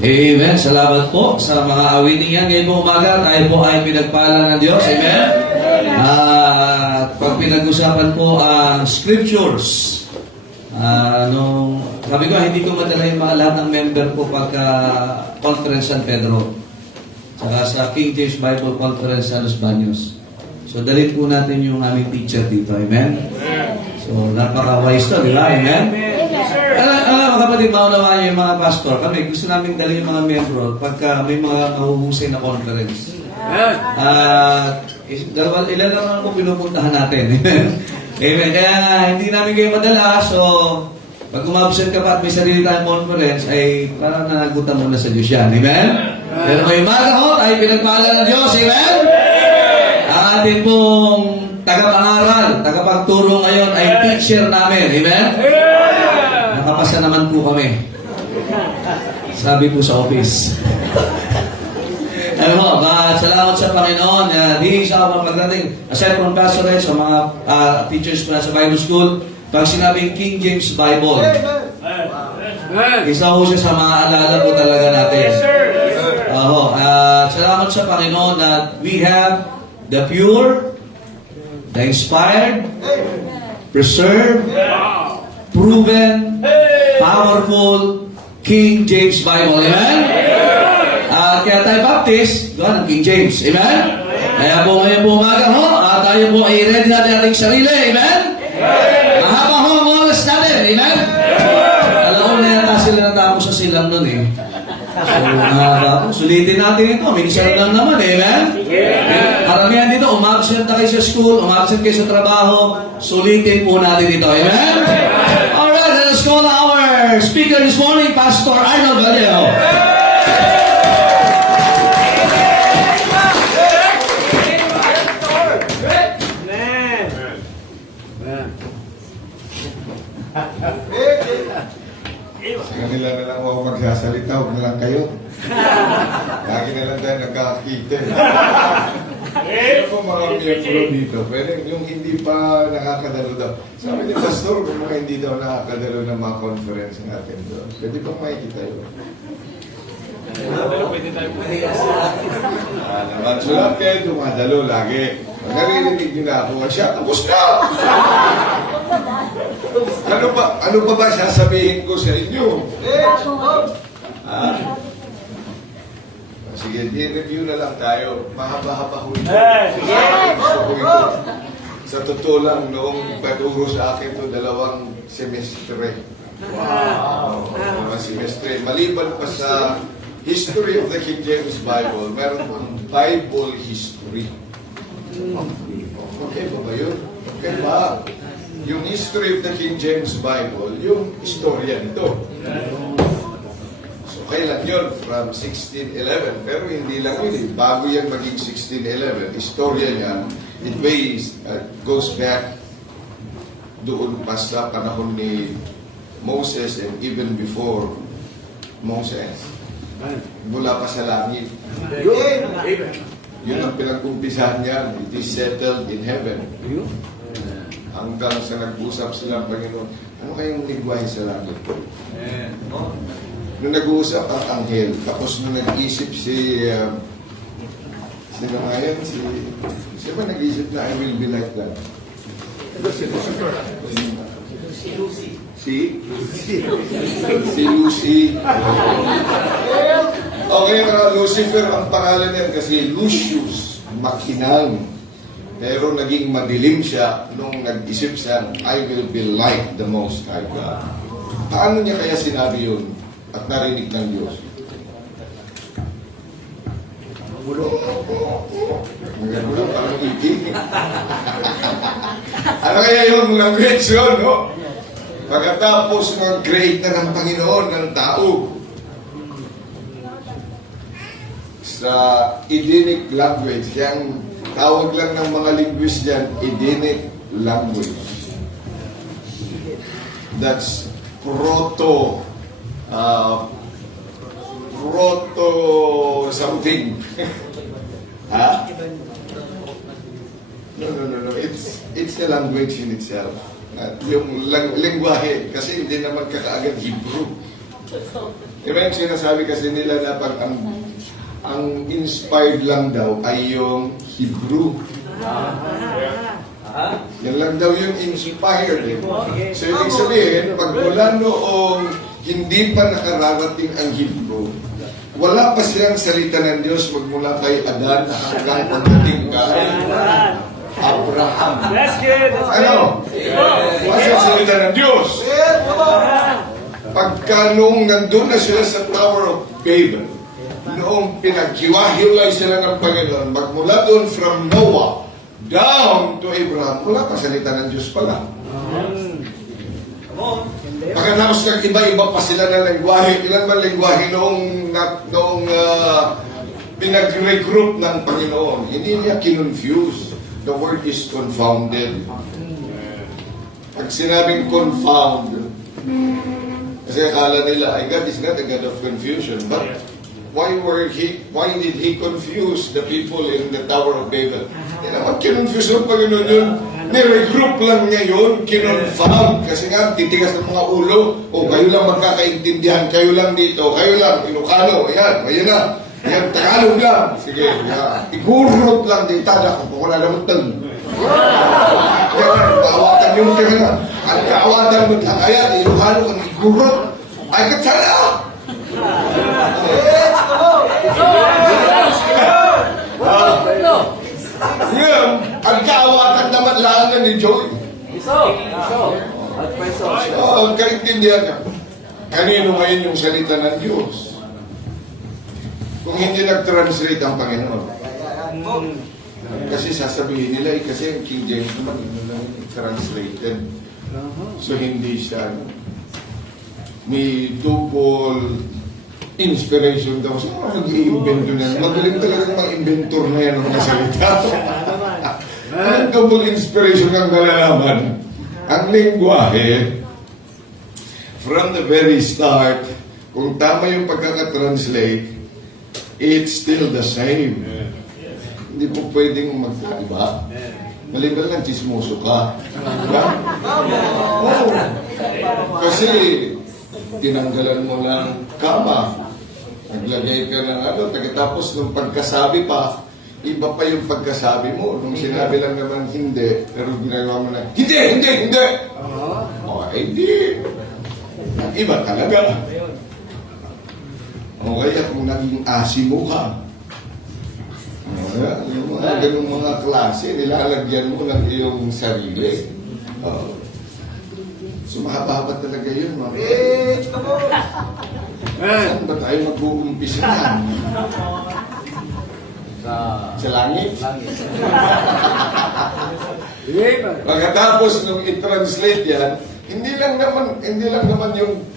Amen. Salamat po sa mga awiting yan. Ngayon po umaga, tayo po ay pinagpala ng Diyos. Amen. Pag pinag-usapan po ang scriptures, sabi ko, hindi ko madala yung mga lahat ng member po pagka Conference San Pedro. Saka sa King James Bible Conference sa Los Baños. So, dalhin po natin yung aming teacher dito. Amen. So, napaka-wise to, di ba? Amen. Alam mga kapatid, maunawaan yung mga pastor. Kami, gusto namin dalhin yung mga membro pagka may mga mahuhusay na conference. Ilan lang ako pinupuntahan natin. Amen. Kaya hindi namin kayo madala. So, pag umabsent ka pa at may sarili tayong conference, ay parang nanagutan mo na sa Diyos yan. Amen? Pero may umaga ho, tayo pinagpala ng Diyos. Amen? Ang ating pong tagapangaral, tagapagturo ngayon ay teacher namin. Amen? Nakapasa naman po kami. Sabi po sa office. Ano, salamat sa Panginoon. Di sa mga pagdating, aside from pastorate, sa mga teachers po na sa Bible School, pag sinabing King James Bible, isa ho siya sa mga alala po talaga natin. Salamat sa Panginoon that we have the pure, the inspired, preserved, proven, powerful King James Bible. Amen? Kaya tayo Baptist, doon ang King James. Amen? Kaya po ngayon po umaga ho, tayo po ay ready natin ating sarili. Amen? Mahaba ho ang oras natin. Amen? Alam ko na yata sila natapos sa silang nun eh. So, sulitin natin ito. Minsan lang naman. Amen? Karamihan dito, umabsent na kayo sa school, umabsent kayo sa trabaho, sulitin po natin ito. Amen? Alright, let us call our speaker this morning, Pastor Arnold Vallejo. Sa kanila na lang ako magsasalita, huwag na lang kayo. Lagi na lang tayo nagkakita. Ano po mga miyembro dito? Pwede yung hindi pa nakakadalo daw. Sabi ni Pastor, kung mga hindi daw nakakadalo ng mga conference natin doon, pwede bang makikita yun? Pwede tayo Naman, so lahat kayo dumadalo lagi. Pag naririnig nyo na ako, siya, tapos na! Ano pa ba sasabihin ko sa inyo? Sige, i-review na lang tayo. Mahaba-haba ko ito. Gusto ko ito. Sa totoo lang, noong paturo sa akin ito, 2 semestre. Wow! 2 semestre. Maliban pa sa history of the King James Bible, meron pang Bible history. Okay ba yun? Okay ba? Yung history of the King James Bible, yung istorya nito. So, kailan yun? From 1611. Pero hindi lang yun. Bago yan maging 1611, istorya niya, it goes back doon pa sa panahon ni Moses and even before Moses. Mula pa sa langit. Yun ang pinag-umpisahan niya. It is settled in heaven. Hanggang sa nag-usap sila ang Panginoon, ano kayong ligwahe sa langit? Nung nag-uusap ang anghel, tapos nung nag-isip sino nga yan? Siya ba nag-isip na I will be like that? Si Lucy. Si Lucy. Okay, Lucifer ang pangalan niya kasi Lucius Machinal. Pero naging madilim siya nung nag-isip siya, I will be like the Most High God. Paano niya kaya sinabi yun at narinig ng Diyos? Magagulo, parang ibig. Ano kaya yung language yun, no? Pagkatapos mag-create na ng Panginoon ng tao, sa Edenic language, yung tawag lang ng mga linguist dyan, Edenic language. That's proto something. Ha? No. It's a language in itself. Yung lengguwahe, kasi hindi naman kakaagad Hebrew. Diba yung sinasabi kasi nila na pag ang inspired lang daw ay yung Hebrew. Yan lang daw yung inspired. So, ibig sabihin, pag mula noong hindi pa nakararating ang Hebrew, wala pa siyang salita ng Diyos magmula kay Adan hanggang pagdating kay Abraham. That's good. Ano? Wala siyang salita ng Diyos. Pagka nung nandun na sila sa Tower of Babel, noong pinaghiwa-hiwalay sila ng Panginoon, magmula doon from Noah down to Abraham, wala pa salita ng Diyos pala. Pagkatapos nag-iba-iba pa sila ng lengguwahe, ilan man lengguwahe noong pinag-regroup ng Panginoon, hindi niya kinonfuse. The word is confounded. Pag sinabing confound, kasi akala nila, God is not a God of confusion. But why did He confuse the people in the Tower of Babel? Hindi naman kinonfuse ng Panginoon yun. Niregroup lang niya yun, kinonfound. Kasi nga, titigas ng mga ulo. O, kayo lang magkakaintindihan, kayo lang dito, kayo lang, Ilocano, ayan na. Ayan, Tagalog lang. Sige, igurot lang dito, kung wala naman tang. Kaawatan yung tira. Ang kaawatan mo lang, ayan, Ilocano kang igurot. Ay, katsala! Ngayon, ang kaawatan naman lang ni Joy. So, ang kaintindihan ka, kanino ngayon yung salita ng Diyos? Kung hindi nag-translate ang Panginoon. Kasi sasabihin nila, kasi ang King James naman, translated. So, hindi siya, may double inspiration daw. So, nag-i-invento na. Magaling talaga mga inventor na yan ng mga salita. Ang double inspiration ang nalalaman. Ang lingwahe, from the very start, kung tama yung pagkakatranslate, it's still the same. Hindi po pwedeng magkaiba. Maliban lang, chismoso ka. Diba? Oo. Kasi, tinanggalan mo ng kama. Naglagay ka ng tapos nung pagkasabi pa, iba pa yung pagkasabi mo. Nung sinabi lang naman hindi, pero ginagawa mo na, hindi! O, hindi. Iba talaga. O kaya kung naging asimo ka, yung mga ganung mga klase, nilalagyan mo ng iyong sarili. So, mahaba talaga yun, mga saan ba tayo mag-uumpisa yan? Sa langit? Pagkatapos nung i-translate yan, hindi lang naman yung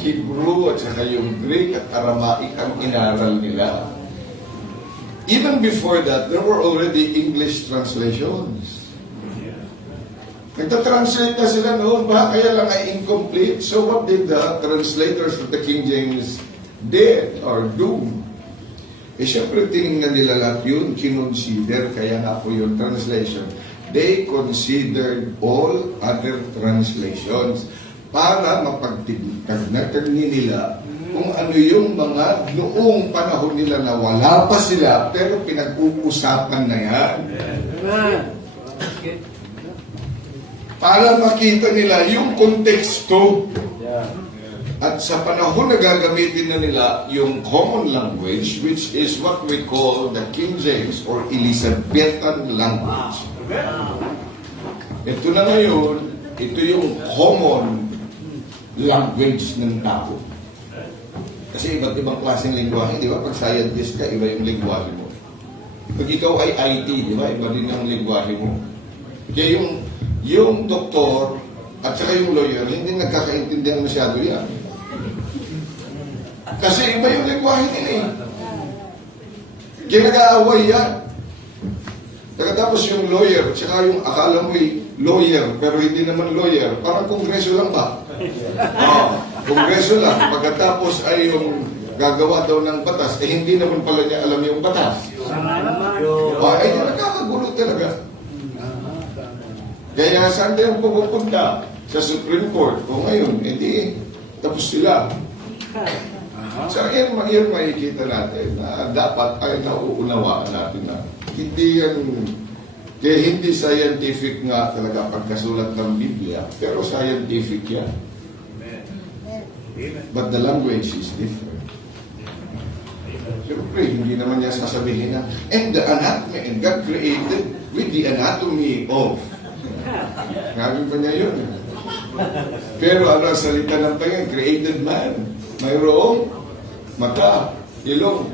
Hebrew at saka yung Greek at Aramaic ang inaral nila. Even before that, there were already English translations. Nagta-translate na sila noon, baka kaya lang ay incomplete. So what did the translators of the King James did or do? Eh syempre tinignan nila lahat yun, kinonsider, kaya nga po yung translation. They considered all other translations para mapagtagni nila kung ano yung mga noong panahon nila na wala pa sila, pero pinag-uusapan na yan. Para makita nila yung konteksto. At sa panahon na gagamitin na nila yung common language, which is what we call the King James or Elizabethan language. Ito na ngayon, ito yung common language ng tao. Kasi iba't ibang klaseng lingwahe, di ba? Pag scientist ka, iba yung lingwahe mo. Pag ikaw ay IT, di ba? Iba din ang lingwahe mo. Kaya yung doktor at saka yung lawyer, hindi nagkakaintindihan masyado yan. Kasi iba yung lingwahe nila eh. Kaya nag-aaway yan. Pagkatapos yung lawyer, at saka yung akala mo lawyer, pero hindi naman lawyer, parang kongreso lang ba? Kongreso lang. Pagkatapos ay yung gagawa daw ng batas, eh hindi naman pala niya alam yung batas. Ay, nakakagulo talaga. Kaya saan tayo pupunta? sa Supreme Court. O ngayon, edi, tapos sila. So, yan makikita natin na dapat ay nauunawaan natin na hindi yan, kaya hindi scientific nga talaga pagkasulat ng Biblia, pero scientific yan. But the language is different. Siyempre, hindi naman niya sasabihin na, and the anatomy, and God created with the anatomy of. Grabe pa niya yun. Pero ano ang salita ng Panginoon? Created man. Mayroong mata, ilong,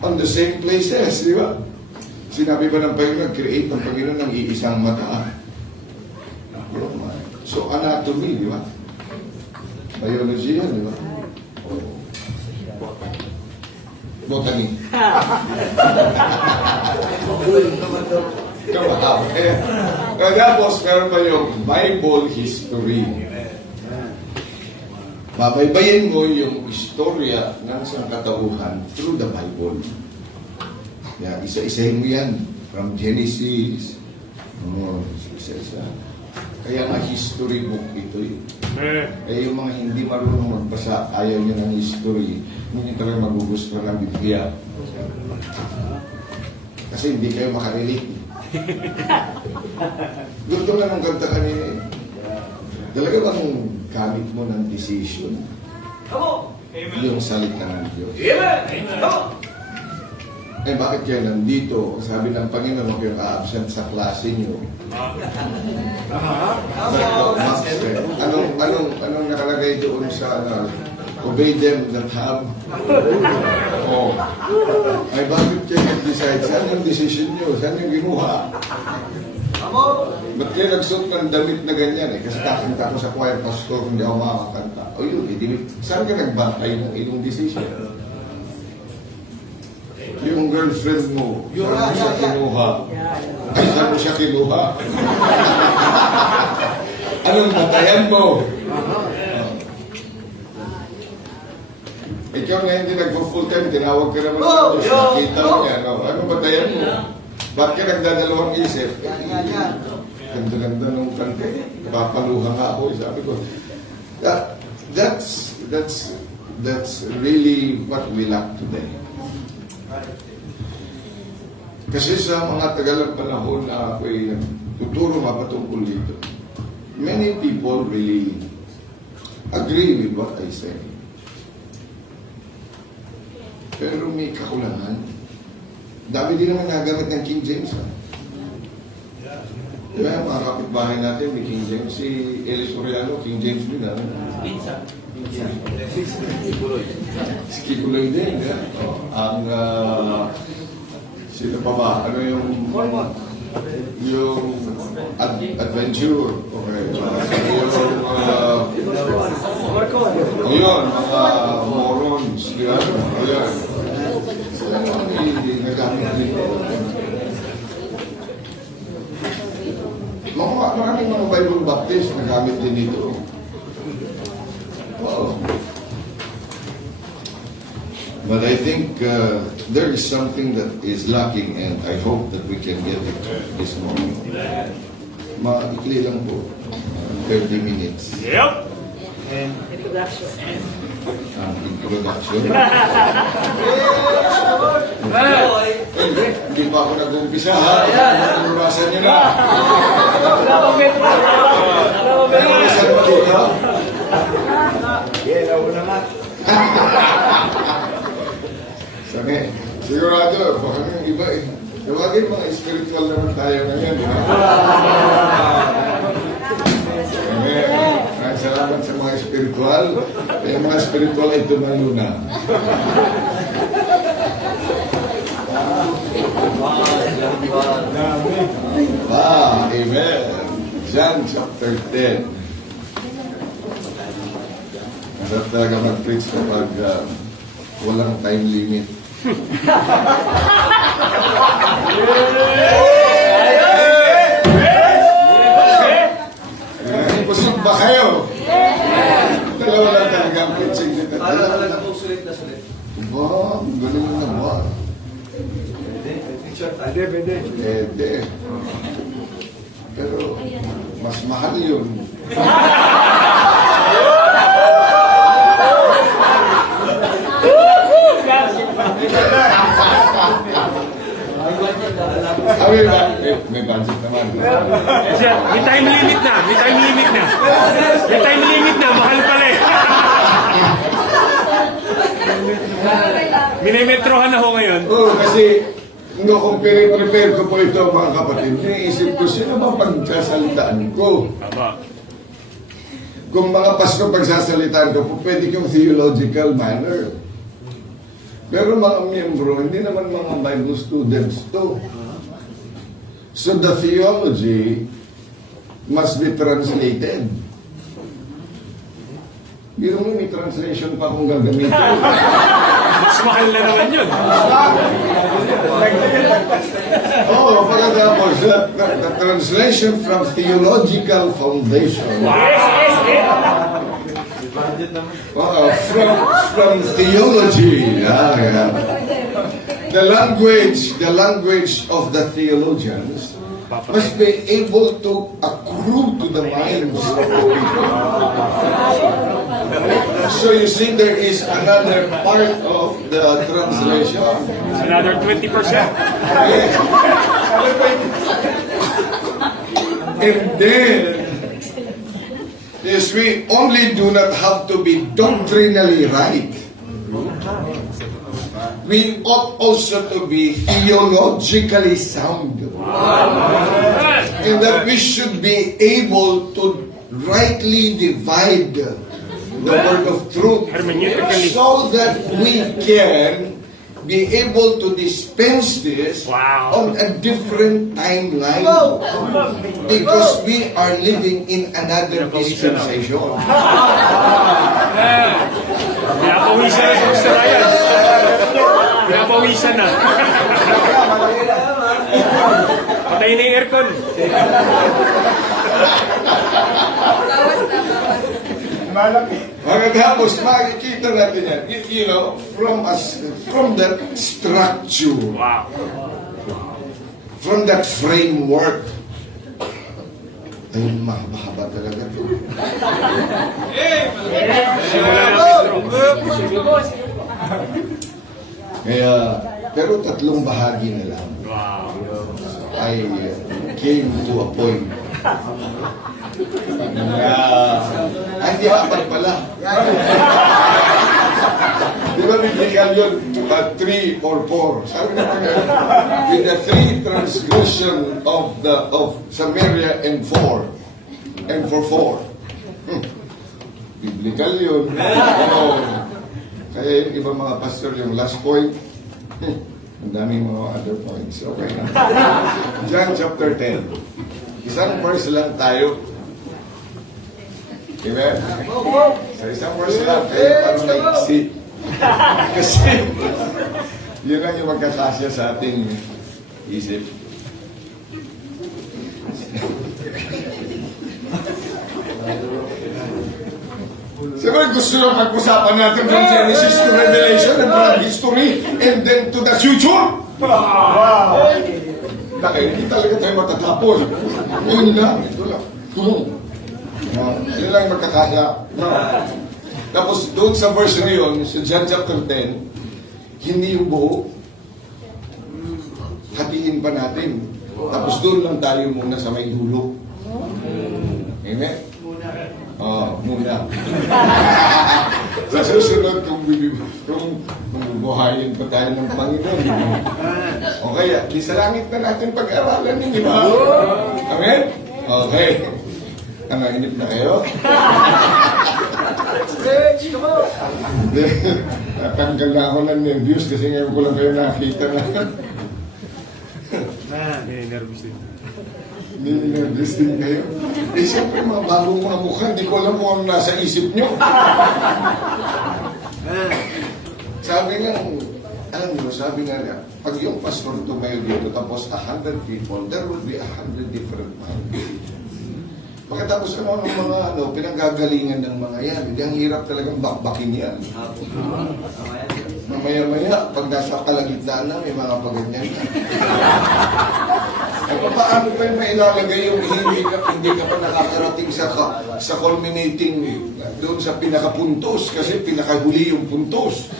on the same places, di ba? Sinabi ba ng Panginoon, create ng Panginoon ng iisang mata? So, anatomy, di ba? Biology yan, di ba? Botany. Tapos, meron pa yung Bible history. Babaybayin mo yung istorya ng sangkatauhan through the Bible. Yan, isa-isahin mo yan. From Genesis. Isa-isa. Kaya nga history book ito eh. Kaya yung mga hindi marunong magbasa, ayaw nyo ng history, hindi talaga magugustuhan ng Biblia. Kasi hindi kayo makarelate. Gusto nga ng kanta kanina eh. Talaga bang gamit mo ng decision? Yung salita ng Diyos. Eh bakit kayo nandito? Sabi ng Panginoon, huwag kayong a-absent sa klase nyo. Anong nakalagay doon sa obey them that have? Oh. Ay bakit kayo nag-decide? Saan yung decision nyo? Saan yung ginuha? Ba't kayo nagsuot ng damit na ganyan eh? Kasi kakanta ko sa choir pastor, hindi ako makakanta. O yun, saan ka nagbakay ng iyong decision? Yung girlfriend mo, saan mo siya kinuha? Ay, saan mo siya kinuha? Anong batayan mo? Ikaw na hindi nagpo-full time, tinawag ka naman sa Diyos, nakita mo yan. Anong batayan mo? Ba't ka nagdadalawang isip? Ganda-ganda nung kanta. Papaluha nga ako. Sabi ko, that's really what we lack today. Kasi sa mga tagalang panahon na ako'y tuturo mapatungkol dito, many people really agree with what I say. Pero may kakulangan. Dami din naman nagamit ng King James. Diba, mga kapitbahay natin, may King James. Si Eli Soriano, King James din. Si Kibuloy din. Ang sino pa ba? Ano yung adventure? Okay. Yun, mga morons. Diba? Ayan. Sila naman nagamit dito. Maraming mga Bible Baptist nagamit din dito. Wow. But I think there is something that is lacking and I hope that we can get it this morning. Maikli lang po. 30 minutes. Yep. And introduction. Introduction. Hindi pa ako nag-umpisa ha. Inurasan niyo na. Inurasan mo dito. Yeah, nauna nga. Sabi, sigurado, baka yung iba eh. Tawagin mga spiritual naman tayo ngayon. Maraming salamat sa mga spiritual. Yung mga spiritual ay tumalo na. Amen. John chapter 10. Masarap talaga mag-preach kapag walang time limit. Pusog ba kayo? Dalawa lang talaga ang preaching dito. Dalawa lang. Ba, galing na ba? Pwede. Pwede. Pero mas mahal yun. May budget naman. Kasi may time limit na. May time limit na. May time limit na. Mahal pala eh. Minimetrohan ako ngayon. Oo, kasi kung prepare ko po ito mga kapatid, naisip ko, sino ba pagsasalitaan ko? Tama. Kung mga pasto pagsasalitaan ko, po pwede yung theological manner. Pero mga miyembro, hindi naman mga Bible students to. So the theology must be translated. Biro mo, may translation pa akong gagamitin. Mas mahal na naman yun. Oo, pagkatapos, the translation from theological foundation. From theology. Yeah. The language of the theologians must be able to accrue to the minds of the people. So you see, there is another part of the translation. Another 20%. And then, yes, we only do not have to be doctrinally right. We ought also to be theologically sound. And that we should be able to rightly divide the word of truth so that we can be able to dispense this on a different timeline. Because we are living in another dispensation. Kaya pawisan na sa Australian. Kaya pawisan na. Patay na yung aircon. Pagkatapos, makikita natin yan. You know, from that structure, Wow. from that framework, ay, mahaba talaga ito. Simula ng intro. Kaya, pero tatlong bahagi na lang. Wow. I came to a point hindi apat pala. Di ba bibigyan yun 3 or 4? Sabi naman with the 3 transgression of Samaria and 4. And for 4. Biblical yun. Kaya yung ibang mga pastor, yung last point, ang daming mga other points. Okay. John chapter 10. Isang verse lang tayo. Amen? Sa isang verse lang, kayo parang nag-exit. Kasi, yun lang yung magkakasya sa ating isip. Siyempre, gusto lang pag-usapan natin from Genesis to Revelation and from history and then to the future. Wow! Hindi talaga tayo matatapos. Yun lang, ito lang. Yun lang yung magkakasya. Tapos doon sa verse na yun, sa John chapter 10, hindi yung buo. Hatiin pa natin. Tapos doon lang tayo muna sa may dulo. Amen? Muna. Sa susunod, kung bubuhayin pa tayo ng Panginoon. O kaya, di sa langit na natin pag-aralan yun, di ba? Amen? Okay. Ano, inip na kayo? Natanggal na ako ng nervous kasi ngayon ko lang kayo nakita na. Nervous din. Nervous din kayo. Eh, siyempre, mga bagong mga mukha, hindi ko alam kung ano nasa isip nyo. Sabi nga, alam nyo, sabi nga, pag yung pastor tumayo dito, tapos 100 people, there will be 100 different minds. Pagkatapos ng mga pinanggagalingan ng mga yan, hindi ang hirap talagang bakbakin yan. Mamaya-maya, pag nasa kalagitnaan na, may mga paganyan na. Eh, paano pa yung mailalagay yung hindi ka pa nakakarating sa culminating doon sa pinakapuntos kasi pinakahuli yung puntos.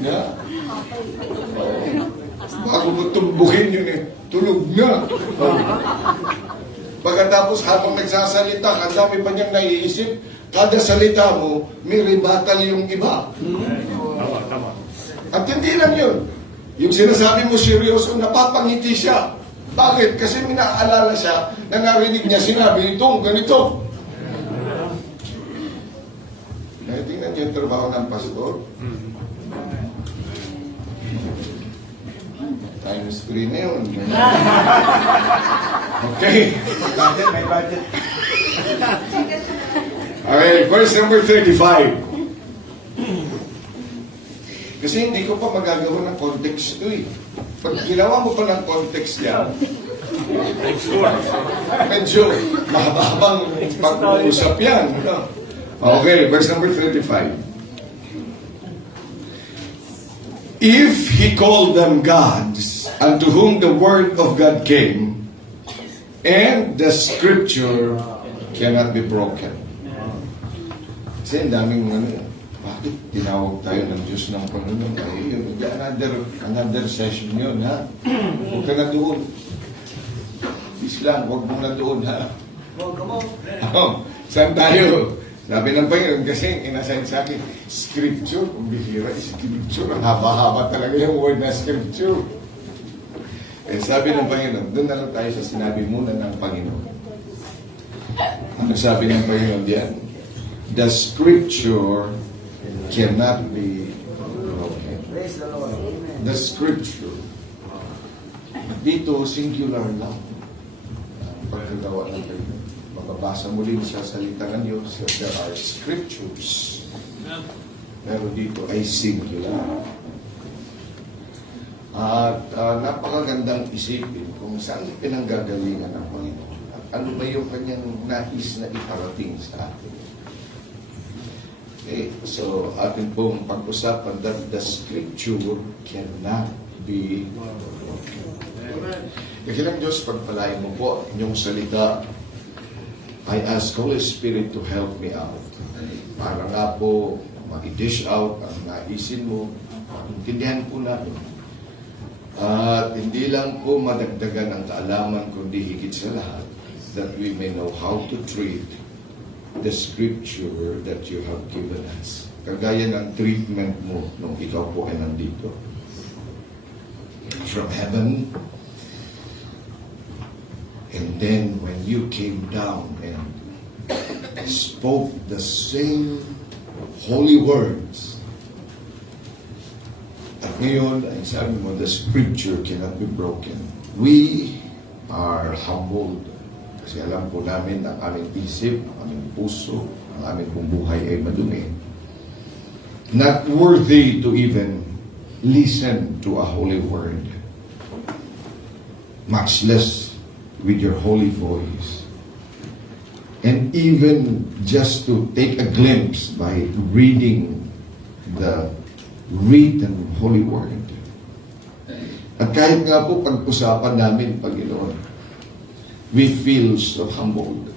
Yeah. Bago mo tumbukin yun eh, tulog na. Pagkatapos habang nagsasalita, ang dami pa niyang naiisip, kada salita mo, may rebuttal yung iba. Tama. At hindi lang yun. Yung sinasabi mo seryoso, napapangiti siya. Bakit? Kasi minaalala siya na narinig niya sinabi itong ganito. Tingnan niyo yung trabaho ng pastor. Times 3 na yun. Okay. May budget. Okay, verse number 35. Kasi hindi ko pa magagawa ng context to eh. Pag ginawa mo pa ng context yan, medyo mahaba-habang pag-uusap yan. No? Okay, verse number 35. If he called them gods, unto whom the word of God came, and the scripture cannot be broken. Kasi ang daming bakit tinawag tayo ng Diyos ng Panginoon? Ay, yun, another session yun, ha? Huwag ka na doon. Please lang, huwag mo na doon, ha? Saan tayo? Sabi ng Panginoon, kasi inassign sa akin, scripture, kung bihira, scripture, ang haba-haba talaga yung word na scripture. Eh, sabi ng Panginoon, doon na lang tayo sa sinabi muna ng Panginoon. Ano sabi ng Panginoon diyan? The scripture cannot be broken. The scripture. Dito, singular lang. Pagkagawa ng Panginoon. Mababasa mo rin sa salita ng Diyos, there are scriptures. Pero dito ay singular. At napakagandang isipin kung saan pinanggagalingan ng Panginoon. At ano ba yung kanyang nais na iparating sa atin. Okay, so atin pong pag-usapan that the scripture cannot be broken. Kasi lang Diyos, pagpalain mo po inyong salita. I ask Holy Spirit to help me out. Para nga po mag-dish out ang naisin mo, intindihan po natin. At hindi lang po madagdagan ang kaalaman, kundi higit sa lahat, that we may know how to treat the scripture that you have given us. Kagaya ng treatment mo nung ikaw po ay nandito. From heaven, and then when you came down and spoke the same holy words, at ngayon, ay sabi mo, the scripture cannot be broken. We are humbled. Kasi alam po namin ang aming isip, ang aming puso, ang aming pong buhay ay madumi. Not worthy to even listen to a holy word. Much less with your holy voice. And even just to take a glimpse by reading the written holy word. At kahit nga po pag-usapan namin, Panginoon, we feel so humbled.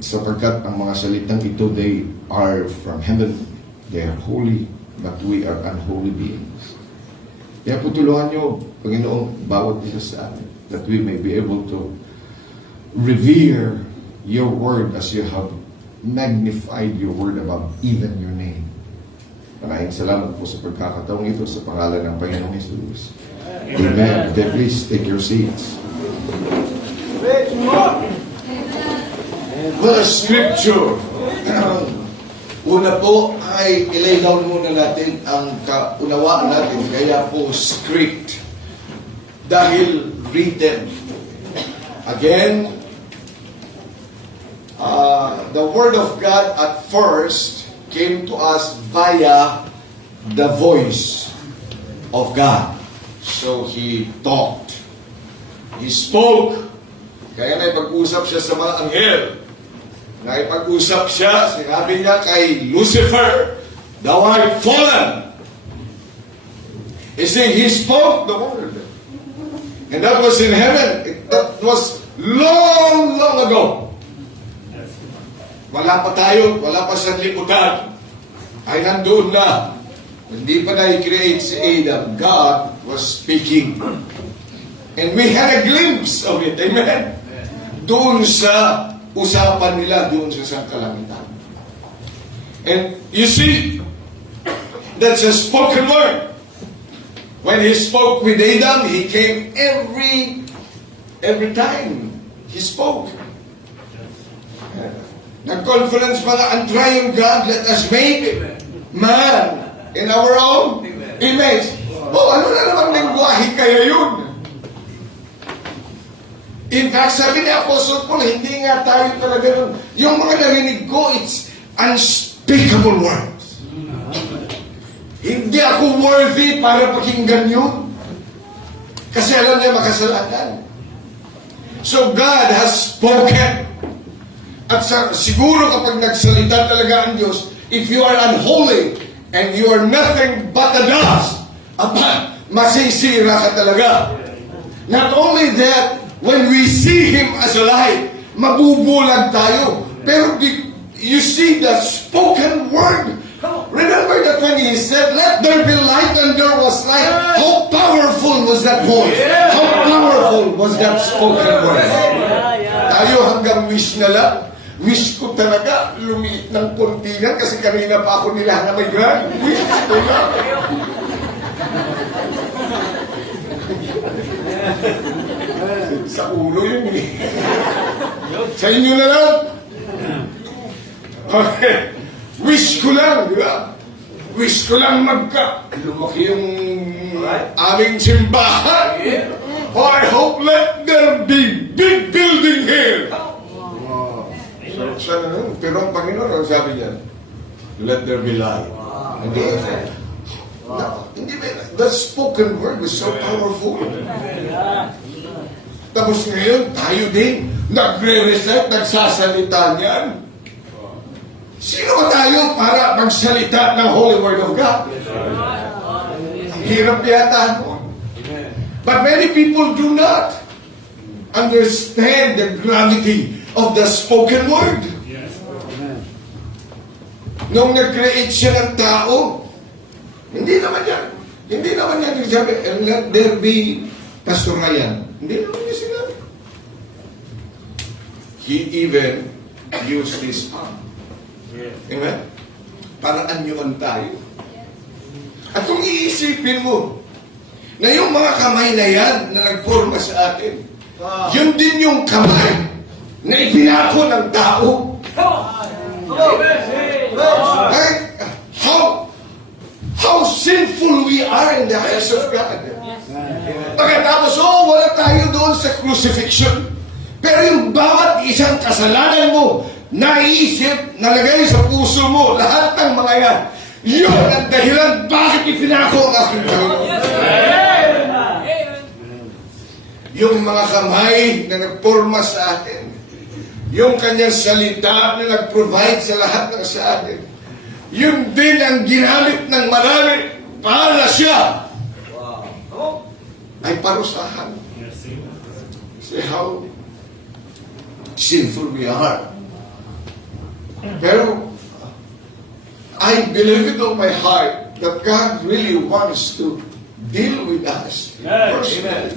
Sapagkat ang mga salitang ito, they are from heaven. They are holy, but we are unholy beings. Kaya po tulungan nyo, Panginoon, bawat isa sa amin, that we may be able to revere your word as you have magnified your word above even your name. Maraming salamat po sa pagkakataong ito sa pangalan ng Panginoong Jesus. Amen. Then please take your seats. Well, scripture. Una po ay ilay down muna natin ang kaunawaan natin. Kaya po script. Dahil written. Again, the Word of God at first came to us via the voice of God. So He talked. He spoke. Kaya naipag-usap siya sa mga anghel. Naipag-usap siya, sinabi niya kay Lucifer, thou art fallen. You see, he spoke the word. And that was in heaven. That was long, long ago. Wala pa tayo, wala pa sa liputan. Ay nandoon na. Hindi pa na-create si Adam. God was speaking. And we had a glimpse of it. Amen? Doon sa usapan nila, doon sa sangkalangitan. And you see, that's a spoken word. When he spoke with Adam, he came every time he spoke. Nag-conference pa nga, ang triune God, let us make man in our own image. Oh, ano na namang lingwahe kaya yun? In fact, sabi ni Apostle Paul, hindi nga tayo talaga nun. Yung mga narinig ko, it's unspeakable words. Hindi ako worthy para pakinggan yun. Kasi alam niya makasalanan. So God has spoken. At siguro kapag nagsalita talaga ang Diyos, if you are unholy and you are nothing but a dust, masisira ka talaga. Not only that, when we see Him as a light, mabubulag tayo. Pero you see the spoken word. Remember that when He said, let there be light, and there was light. How powerful was that voice? How powerful was that spoken word? Tayo hanggang wish na lang. Wish ko talaga lumiit ng kontingan kasi kanina pa ako nila na may grand. Wish ko lang. Sa ulo yun eh. Sa inyo na lang. Okay. Wish ko lang, di ba? Wish ko lang lumaki yung aming simbahan. Oh, I hope let there be big building here. So, sana nun. Pero ang Panginoon, ang sabi niya, let there be light. Hindi ba, the spoken word was so powerful. Tapos ngayon, tayo din, nagre-recite, nagsasalita niyan. Sino ba tayo para magsalita ng Holy Word of God? Hirap yata nun. But many people do not understand the gravity of the spoken word. Nung nag-create siya ng tao, hindi naman yan sabi, let there be Pastor Ryan. Hindi naman niya sinabi. He even used his arm. Amen? Para anyuan tayo. At kung iisipin mo, na yung mga kamay na yan na nagforma sa atin, yun din yung kamay na ipinako ng tao. How sinful we are in the eyes of God. Pagkatapos, wala tayo doon sa crucifixion. Pero yung bawat isang kasalanan mo, naiisip, nalagay sa puso mo, lahat ng mga yan, yun ang dahilan bakit ipinako ang aking Panginoon. Yung mga kamay na nagporma sa atin, yung kanyang salita na nag-provide sa lahat ng sa atin, yun din ang ginamit ng marami para siya ay parusahan. See how sinful we are. Pero I believe it on my heart that God really wants to deal with us personally.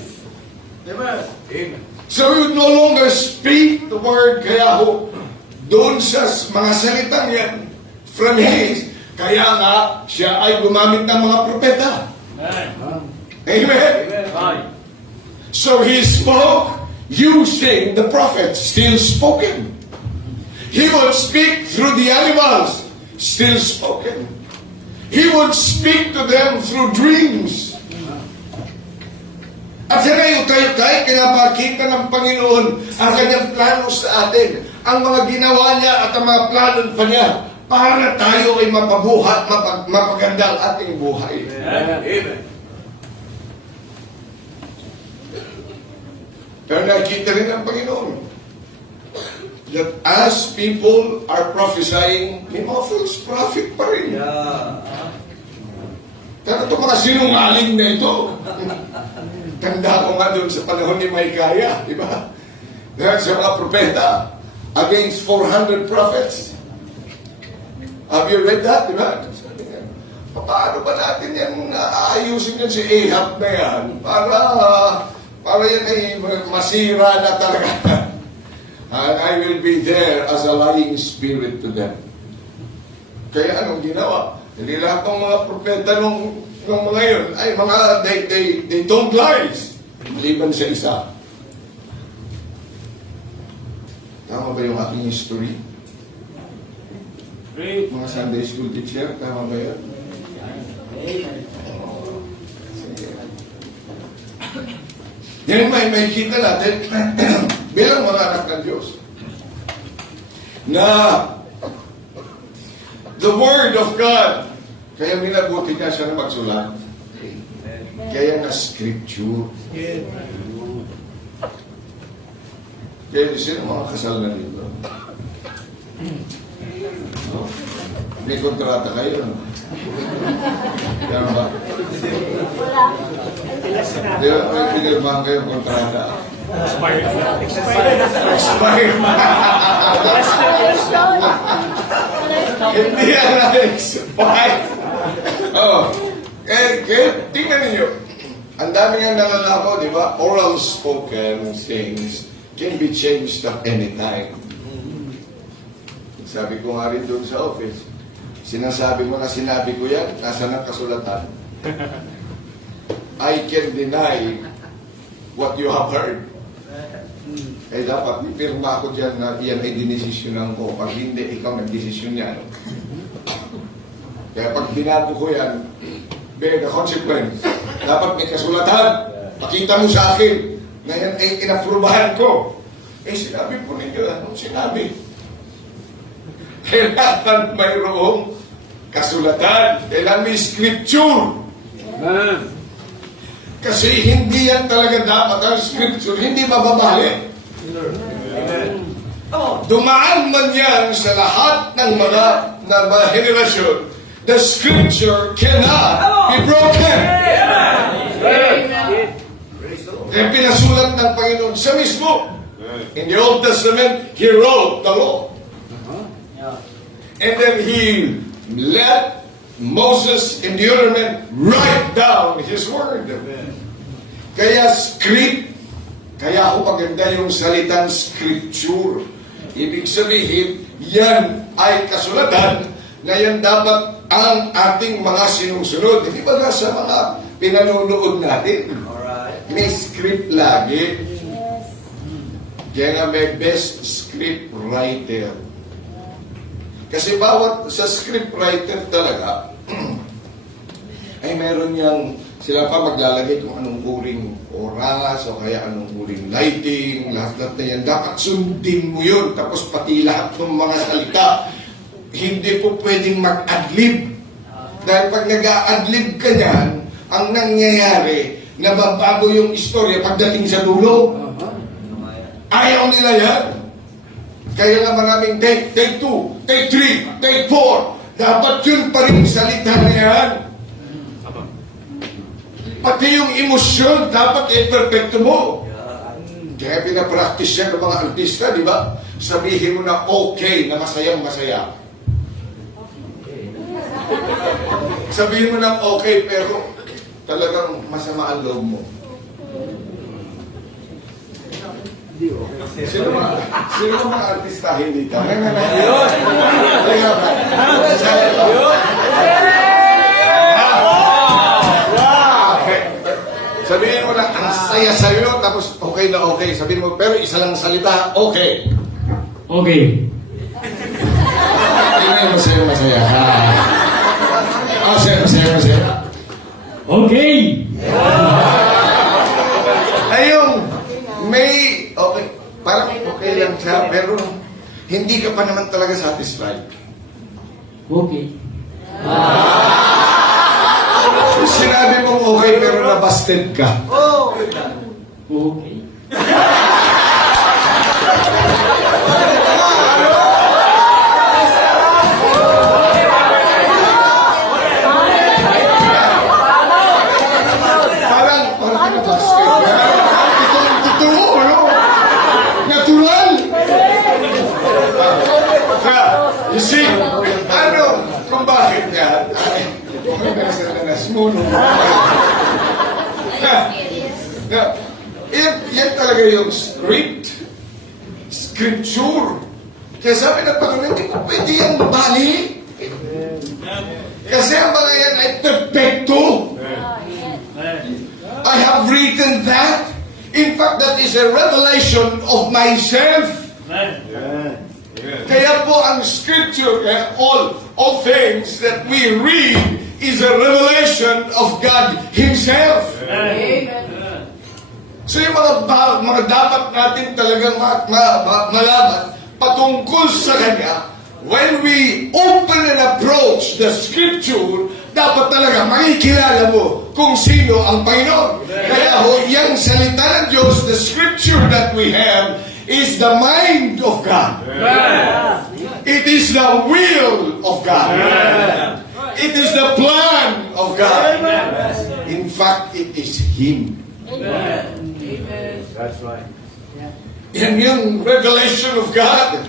Amen. Amen. So you no longer speak the word, kaya ho, doon sa mga salitang yan, from his, kaya nga, siya ay gumamit ng mga propeta. Amen? Amen. So he spoke using the prophets, still spoken. He would speak through the animals, still spoken. He would speak to them through dreams. At sinayutay-utay, kinapakita ng Panginoon ang kanyang plano sa atin. Ang mga ginawa niya at ang mga plano pa niya para tayo ay mapabuhat, mapaganda ang ating buhay. Amen. Pero nakikita rin ng Panginoon that as people are prophesying, may mga false prophet pa rin. Pero ito mga sinungaling na ito. Tanda ko nga doon sa panahon ni Micaiah, di ba? Dahil sa mga propeta against 400 prophets. Have you read that? Di ba? Paano ba natin yan aayusin yan si Ahab na yan para yan ay masira na talaga. And I will be there as a lying spirit to them. Kaya anong ginawa? Hindi lahat ng mga propeta nung mga yun ay mga they don't lies. Maliban sa isa. Tama ba yung aking history? Mga Sunday school teacher, tama ba yun? Yan may kita natin bilang mga anak ng Diyos na the Word of God, kaya minabuti niya siya na magsulat. Kaya na Scripture. Kaya sino mga kasal na dito? No? May kontrata kayo, no? Kaya ba? Di ba, may pinirmahan kayong kontrata. Expired. Hindi yan na-expired. Oh. Tingnan ninyo. Ang dami nga nangalako, di ba? Oral spoken things can be changed at any time. Sabi ko nga rin doon sa office, sinasabi mo na sinabi ko yan, nasa ng kasulatan. I can deny what you have heard. Eh dapat, pirma ako dyan na yan ay dinesisyonan ko. Pag hindi, ikaw nag-desisyon yan. Kaya pag binago ko yan, bear the consequence. Dapat may kasulatan. Pakita mo sa akin na yan ay inaprubahan ko. Eh sinabi po ninyo, anong sinabi? Kailangan mayroong kasulatan. Kailangan may scripture. Kasi hindi yan talaga dapat ang scripture. Hindi mababalik. Dumaan man yan sa lahat ng mga henerasyon. The scripture cannot be broken. Kaya pinasulat ng Panginoon siya mismo. In the Old Testament, He wrote the law. And then He let Moses and the other men write down His word. Kaya script, kaya ako maganda yung salitang scripture. Ibig sabihin, yan ay kasulatan na yan dapat ang ating mga sinusunod. Hindi ba sa mga pinanonood natin? May script lagi. Kaya nga may best script writer. Kasi bawat sa script writer talaga, ay meron niyang, sila pa maglalagay kung anong uring oras o kaya anong uring lighting, lahat na yan. Dapat sundin mo yun. Tapos pati lahat ng mga salita, hindi po pwedeng mag-adlib. Dahil pag nag-a-adlib ka niyan, ang nangyayari, nababago yung istorya pagdating sa dulo. Ayaw nila yan. Kaya nga maraming take 2, take 3, take 4. Dapat yun pa rin salita na yan. Pati yung emosyon, dapat i-perfecto mo. Kaya pinapractice yan ng mga artista, di ba? Sabihin mo na okay, na masayang masaya. Sabihin mo na okay, pero talagang masama ang loob mo. Sino mga artistahin dito? Sabihin mo lang, ang saya sa'yo, tapos okay na okay. Sabihin mo, pero isa lang salita, okay. Okay. Tingnan mo sa'yo masaya. Masaya. Okay. Ayun, may, okay, parang okay lang siya, pero hindi ka pa naman talaga satisfied. Okay. Sinabi mong okay, pero nabasted ka. Okay. Kung bakit yan, ay, kung nasa nanas mo, no? Yan talaga yung scripture. Kaya sabi ng Panginoon, hindi ko pwede yung bali. Kasi ang mga yan ay perfecto. I have written that. In fact, that is a revelation of myself. Kaya po ang scripture, all things that we read is a revelation of God Himself. So yung mga dapat natin talagang malaman patungkol sa Kanya, when we open and approach the scripture, dapat talaga makikilala mo kung sino ang Panginoon. Kaya yung salita ng Diyos, the scripture that we have, is the mind of God. It is the will of God. It is the plan of God. In fact, it is Him. That's right. Yan yung revelation of God.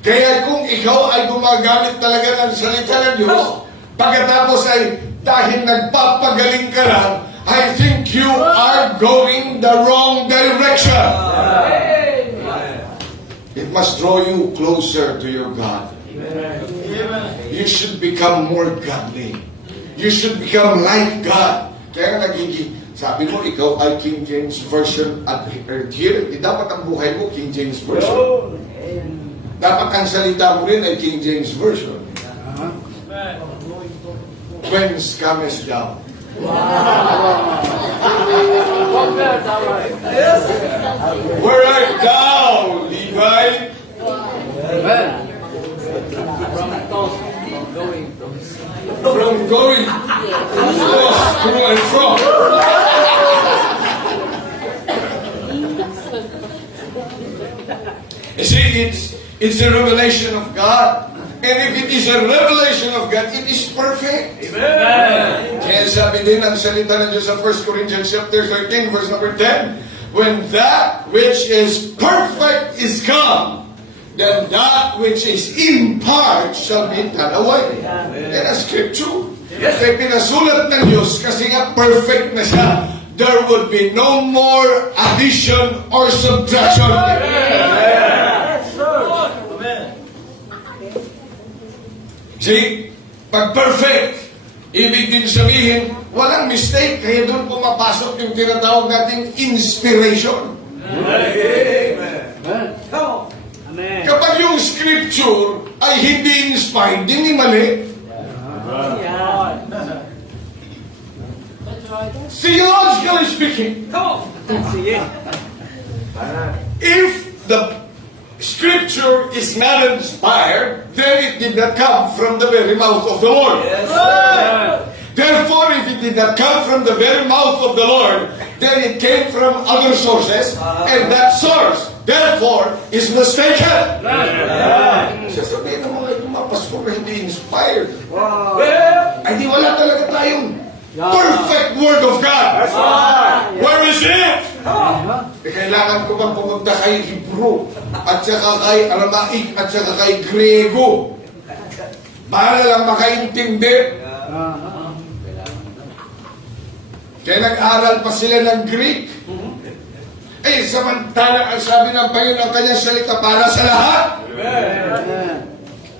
Kaya kung ikaw ay gumagamit talaga ng salita ng Diyos, pagkatapos ay dahil nagpapagaling ka lang, I think you are going the wrong direction. It must draw you closer to your God. You should become more godly. You should become like God. Kaya nagiging, sabi mo, ikaw ay King James Version at here, dapat ang buhay mo King James Version. Dapat ang salita mo rin ay King James Version. Whence comest thou? Where art thou, Levi? From going to and from. You see, it's a revelation of God. And if it is a revelation of God, it is perfect. Amen. Kaya sabi din ang salita ng Diyos sa 1 Corinthians chapter 13, verse number 10, when that which is perfect is come, then that which is in part shall be done away. Yan ang scripture. Kaya pinasulat ng Diyos kasi nga perfect na siya. There would be no more addition or subtraction. See, pag perfect, ibig din sabihin, walang mistake. Kaya doon pumapasok yung tinatawag nating inspiration. Amen. Kapag yung scripture ay hindi inspired, hindi mali. Theologically speaking, Sige. if the scripture is not inspired, then it did not come from the very mouth of the Lord. Therefore, if it did not come from the very mouth of the Lord, then it came from other sources, and that source, therefore, is mistaken. Sasabihin ng mga pastor na hindi inspired. Ay di wala talaga tayong perfect Word of God. Where is it? Kailangan ko bang pumunta kay Hebrew, at saka kay Aramaic, at saka kay Grego, para lang makaintindi? Kaya nag-aral pa sila ng Greek. Eh, samantala ang sabi ng Panginoon ang kanyang salita para sa lahat.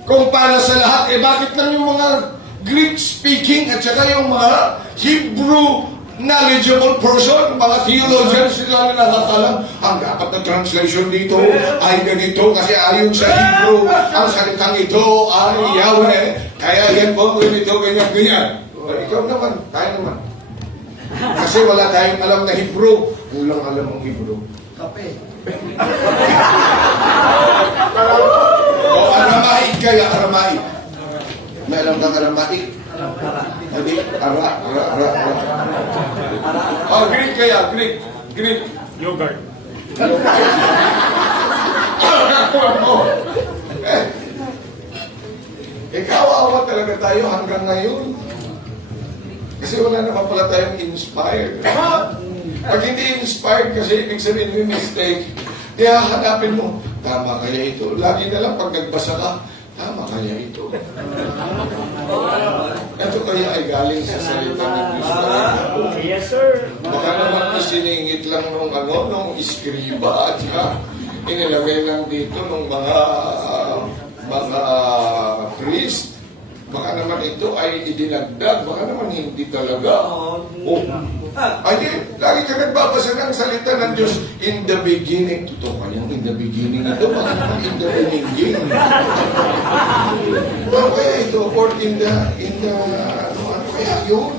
Kung para sa lahat, eh bakit lang yung mga Greek-speaking at saka yung mga Hebrew knowledgeable person, mga theologians, sila na nakakalam, ang dapat na translation dito ay ganito kasi ayon sa Hebrew, ang salitang ito ay Yahweh. Kaya yan po, ganito, ganyan, ganyan. O, ikaw naman, tayo naman. Kasi wala tayong alam na Hebrew. Kulang alam ang Hebrew. Kape. O, Aramaic kaya, Aramaic. May alam kang Aramaic? Hindi, ara. Oh, Greek kaya, Greek. Yogurt. Ikaw-awa talaga tayo hanggang ngayon. Kasi wala naman pala tayong inspired. Pag hindi inspired kasi ibig sabihin may mistake, kaya hanapin mo, tama kaya ito. Lagi na lang pag nagbasa ka, tama kaya ito? Ito kaya ay galing sa salita ng Diyos. Yes, sir. Baka naman isiningit lang nung iskriba at saka inilagay lang dito nung mga priest. Baka naman ito ay idinagdag. Baka naman hindi talaga. Oh. Ay, lagi ka nagbabasa ng salita ng Diyos. In the beginning. Totoo kayang in the beginning ito. Baka naman in the beginning. Ano kaya ito? Or in the ano kaya yun?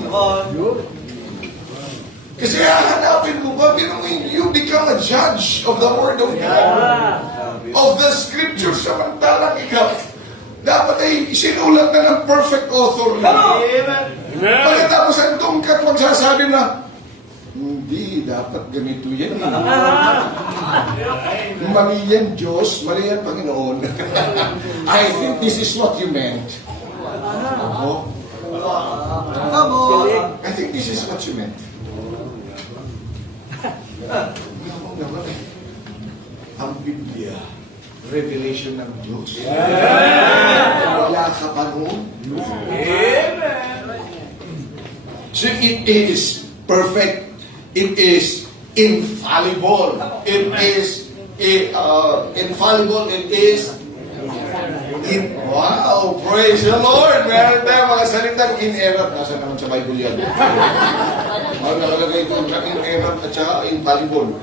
Kasi hahanapin mo ba, you become a judge of the Word of God, of the Scripture, samantalang ikaw, dapat ay sinulat na ng perfect author na. Pagkatapos andun ka at magsasabi na, hindi, dapat ganito yan. Mali yan, Diyos, mali yan, Panginoon. I think this is what you meant. Ako? I think this is what you meant. Ang Biblia, revelation ng Diyos. Wala ka pa noon. So it is perfect. It is infallible. It is infallible. It is wow! Praise the Lord! Meron tayong mga salitang inerrant. Nasa naman sa Bible yan. Nakalagay ito ng inerrant at saka infallible.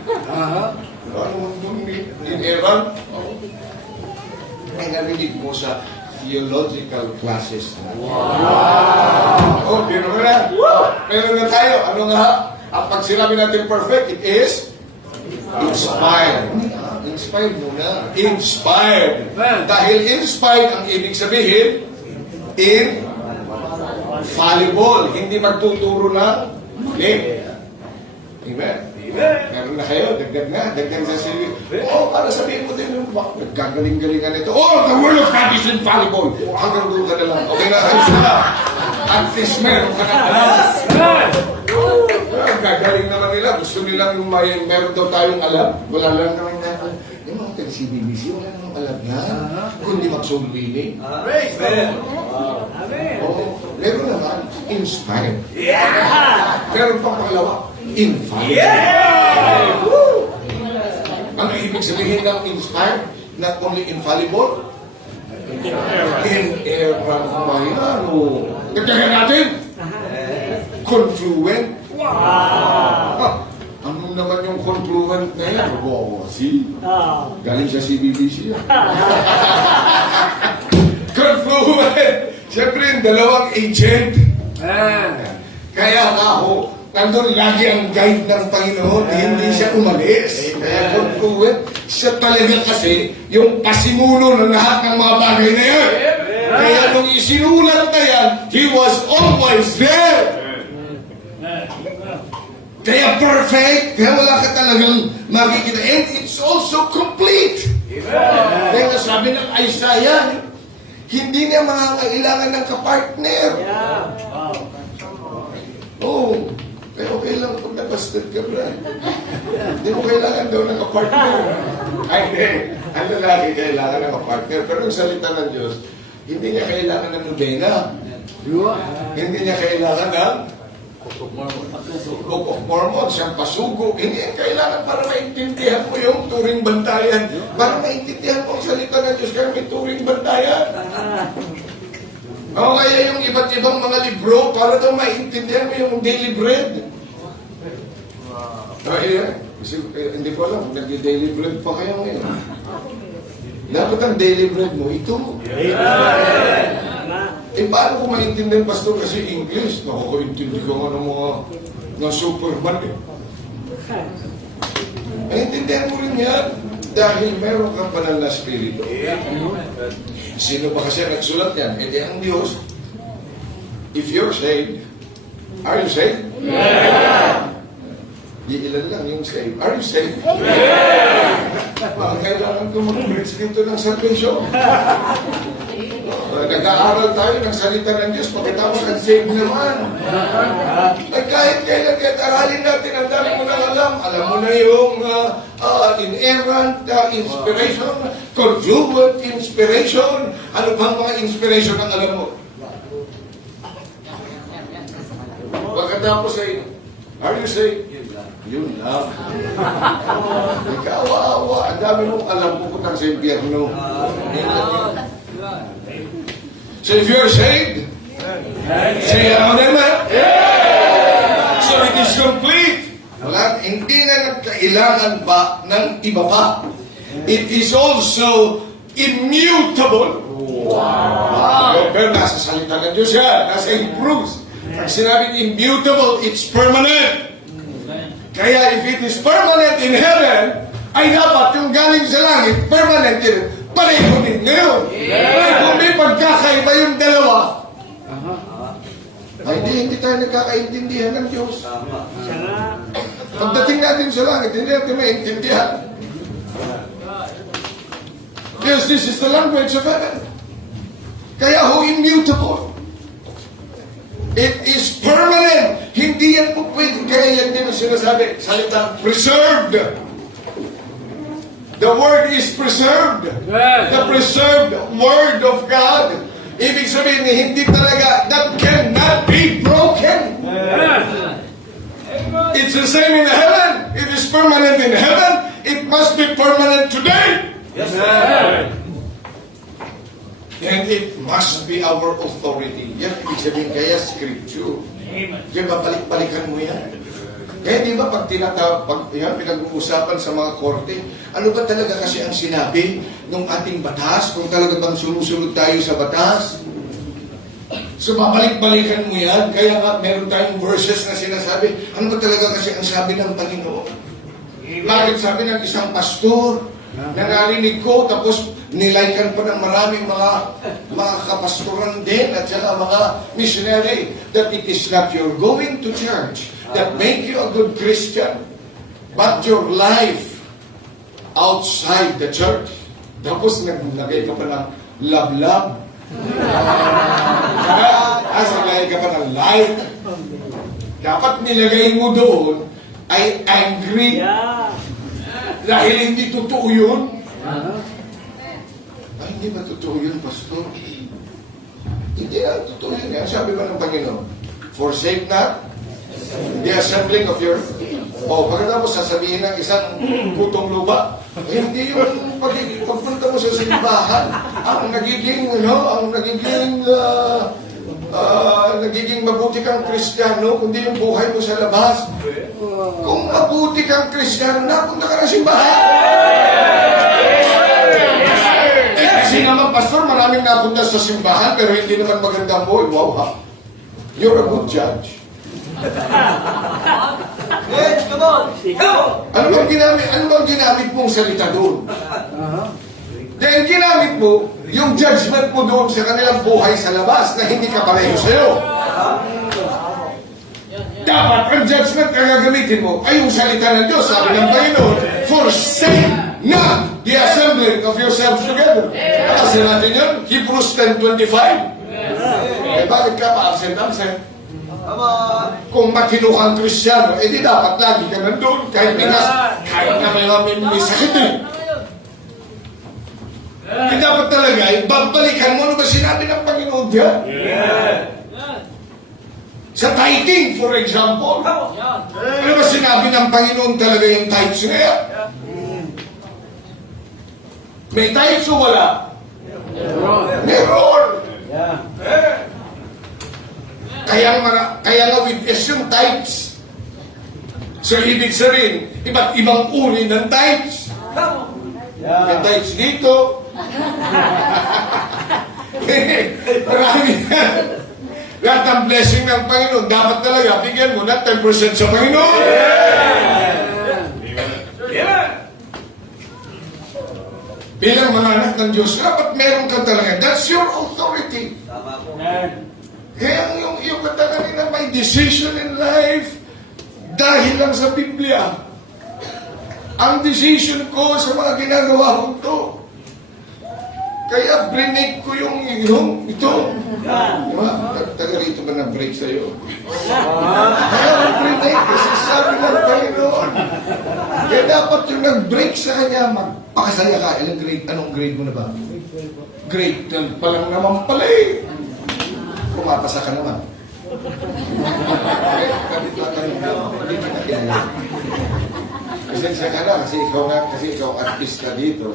Ano yung inerrant? Ay narinig mo sa theological classes. Wow! Oh, biro mo na. Meron na tayo. Ano nga? Ang pag sinabi natin perfect, it is inspired. Inspired muna. Inspired. Dahil inspired, ang ibig sabihin, infallible. Hindi magtuturo na mali. Amen? Meron na kayo, dagdag na, dagdag sa CV. Oo, para sabihin mo din, nagkagaling-galingan ito. Oh, the word of God is infallible. Hanggang doon ka na lang. Okay na, ayos na. At least meron ka na alam. Gagaling naman nila. Gusto nilang meron daw tayong alam. Wala lang naman na. Yung mga taga-CBBC, wala namang alam yan. Kundi magsumbili. Praise God. Oo, meron naman, inspired. Meron pang pangalawa, infallible. Ano ibig sabihin ng inspired? Not only infallible, inerrant pa yan. Nagdagan natin, confluent. Ano naman yung confluent na yan? Galing sa CBBC yan. Confluent. Siyempre, yung dalawang agent. Kaya nga ho, nandun lagi ang guide ng Panginoon, hindi siya umalis. Kaya confluent, siya talaga kasi yung pasimulo ng lahat ng mga bagay na yan. Kaya nung isinulat na yan, He was always there. Kaya perfect, kaya wala ka talagang makikita. And it's also complete. Kaya nga sabi ng Isaiah, hindi niya makakailangan ng kapartner. Oo. Kaya okay lang kung nabastard ka, bro. Hindi mo kailangan daw ng kapartner. Ay, hindi. Ang lalaki kailangan ng kapartner. Pero yung salita ng Diyos, hindi niya kailangan ng nobena. Hindi niya kailangan ng Book of Mormon, siyang pasugo. Hindi yan kailangan para maintindihan mo yung turing bantayan. Para maintindihan mo ang salita ng Diyos, kaya may turing bantayan. O kaya yung iba't ibang mga libro, para daw maintindihan mo yung daily bread. Kasi hindi ko alam, nag-daily bread pa kayo ngayon. Dapat ang daily bread mo, ito. Paano ko maintindihan, Pastor, kasi English? Nakakaintindi ko nga ng Superman eh. Maintindihan mo rin yan dahil meron kang banal na spirito. Sino ba kasi nagsulat yan? E di ang Diyos. If you're saved, are you saved? Di ilan lang yung saved. Are you saved? Kailangan ko mag-preach dito ng salvation. Nag-aaral tayo ng salita ng Diyos, pagkatapos ang save naman. Ay kahit kailan, kahit aralin natin, ang dami mo nang alam. Alam mo na yung inerrant inspiration, confluent inspiration. Ano bang mga inspiration ang alam mo? Pagkatapos ay, are you saying? Yun lang. Ikaw, awa. Ang dami mong alam pupunta sa impyerno. So if you're saved, say amen. So it is complete. Wala, hindi na kailangan pa ng iba pa. It is also immutable. Wow. Pero nasa salita ng Diyos yan. Nasa improves. Pag sinabing immutable, it's permanent. Kaya if it is permanent in heaven, ay dapat yung galing sa langit, permanent din. Pareho din ngayon. Kung may pagkakaiba yung dalawa, ay hindi tayo nagkakaintindihan ng Diyos. Pagdating natin sa langit, hindi natin maintindihan. Yes, this is the language of heaven. Kaya ho, immutable. It is permanent. Hindi yan po pwede. Kaya yan din ang sinasabi. Salita, preserved. The word is preserved. The preserved word of God. Ibig sabihin, hindi talaga, that cannot be broken. It's the same in heaven. It is permanent in heaven. It must be permanent today. Yes, sir. And it must be our authority. Yan, ibig sabihin kaya scripture. Kaya balik-balikan mo yan. Kaya di ba pag yan, pinag-uusapan sa mga korte, ano ba talaga kasi ang sinabi ng ating batas? Kung talaga bang sumusunod tayo sa batas? So babalik-balikan mo yan. Kaya nga meron tayong verses na sinasabi, ano ba talaga kasi ang sabi ng Panginoon? Bakit sabi ng isang pastor, na narinig ko, tapos nilaikan pa ng maraming mga kapastoran din at saka mga missionary, that it is not your going to church that make you a good Christian, but your life outside the church. Tapos naglagay ka pa ng love-love. Naglagay ka pa ng life. Dapat nilagay mo doon ay angry. Dahil hindi totoo yun. Ay, hindi ba totoo yun, Pastor? Hindi na totoo yun. Sabi ba ng Panginoon, forsake not the assembling of your... Pagkatapos sasabihin ng isang putong lupa, hindi yung pagpunta mo sa simbahan, ang nagiging mabuti kang Kristiyano, kundi yung buhay mo sa labas. Kung mabuti kang Kristiyano, napunta ka ng simbahan. Kasi naman, Pastor, maraming napunta sa simbahan, pero hindi naman magandang buhay. Wow, ha? You're a good judge. Ano bang ginamit mong salita doon? Dahil ginamit mo yung judgment mo doon sa kanilang buhay sa labas na hindi ka pareho sa'yo. Dapat ang judgment na gagamitin mo ay yung salita ng Diyos. Sabi ng Panginoon, forsake not the assembling of yourselves together. Kasi natin yun, Hebrews 10:25. Bakit ka pa-absent? Kung matino kang Kristiyano, di dapat lagi ka nandun. Kahit na may sakit eh. Dapat talaga, babalikan mo ano ba sinabi ng Panginoon diyan? Sa tithing, for example. Ano ba sinabi ng Panginoon talaga yung tithes na yan? May tithes o wala? Meron. Kaya nga witness yung tithes. So, ibig sabihin, iba't ibang uri ng tithes. May tithes dito. Marami yan. Lahat ng blessing ng Panginoon, dapat talaga bigyan mo na 10% sa Panginoon. Bilang mga anak ng Diyos, dapat meron ka talaga. That's your authority. Kaya yung kata kanina, may decision in life dahil lang sa Biblia. Ang decision ko sa mga ginagawa ko to. Kaya brinake ko yung ito. Diba? Taga rito ba na-break sa'yo? Kaya brinake kasi sabi ng Panginoon. Kaya dapat yung nag-break sa kanya, Pakasaya ka. Anong grade mo na ba? Grade 12 pa lang naman pala eh. Pumapasa ka naman. Kapit lang ka naman. Hindi kita kilala. Pasensya ka na kasi ikaw artista dito.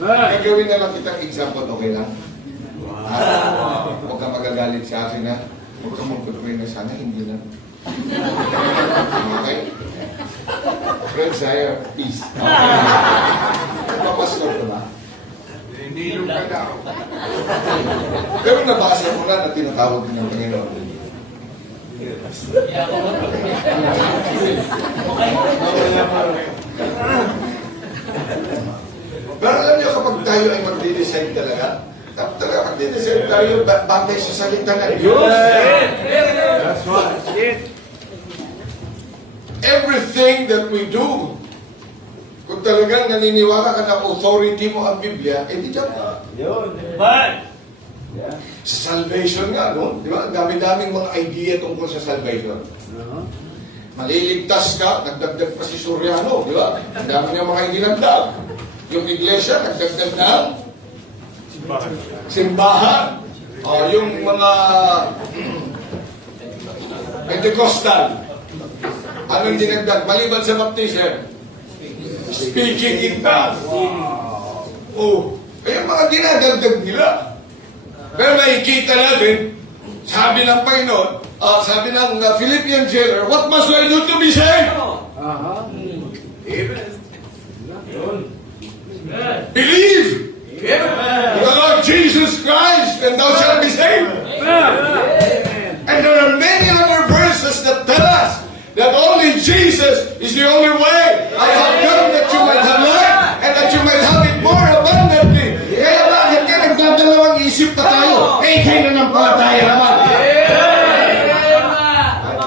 Gagawin na lang kitang example, okay lang? Huwag ka magagalit sa akin ha. Huwag ka magpatuloy na sana, hindi na. Okay? Friends, higher peace. Papastor ka ba? Hindi yung ka na. Pero nabasa mo na na tinatawag ng Panginoon. Pero alam niyo, kapag tayo ay magdi-decide talaga magdi-decide tayo bagay sa salita ng Diyos. That's right. Everything that we do, kung talagang naniniwala ka na authority mo ang Biblia, eh di dyan ka. Sa salvation nga, no? Di ba? Dami-daming mga idea tungkol sa salvation. Maliligtas ka, nagdagdag pa si Soriano, di ba? Ang dami ng mga idinagdag. Yung iglesia, nagdagdag ng simbahan. Yung mga Pentecostal, anong dinagdag? Maliban sa baptism, speaking in tongues. Yung mga dinadagdag nila. Pero nakikita natin, sabi ng Panginoon, sabi ng Philippian jailer, what must I do to be saved? Believe in the Lord Jesus Christ, and thou shalt be saved. And there are many other verses that tell us that only Jesus is the only way. I have come that you might have life, and that you might have it more abundantly. Kaya bakit ka nagdadalawang isip pa tayo? Eh, kayo na ng palataya naman.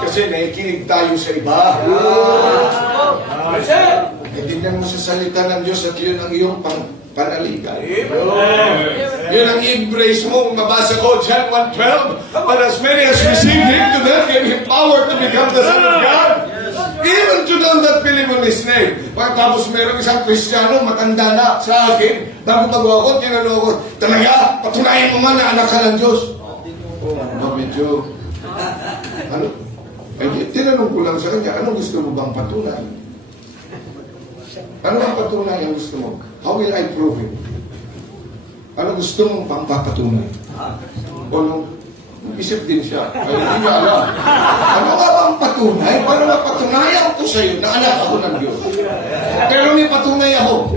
Kasi nakikinig tayo sa iba. Tingnan mo sa salita ng Diyos at yun ang iyong panaligan. Yun ang embrace mo. Mabasa ko, John 1:12. But as many as received Him, to them gave Him power to become the Son of God. Even to them that believe on His name. Pagkatapos meron isang Kristiyano, matanda na sa akin. Bago ako, tinanong ko, talaga, patunayan mo man na anak ka ng Diyos. Medyo, ano? Tinanong ko lang sa kanya, anong gusto mo bang patunay? Ano ang patunay ang gusto mo? How will I prove it? Ano gusto mong pampapatunay? O nung isip din siya, ay hindi niya alam. Ano nga ba ang patunay? Para mapatunayan ko sa iyo na anak ako ng Diyos. Pero may patunay ako.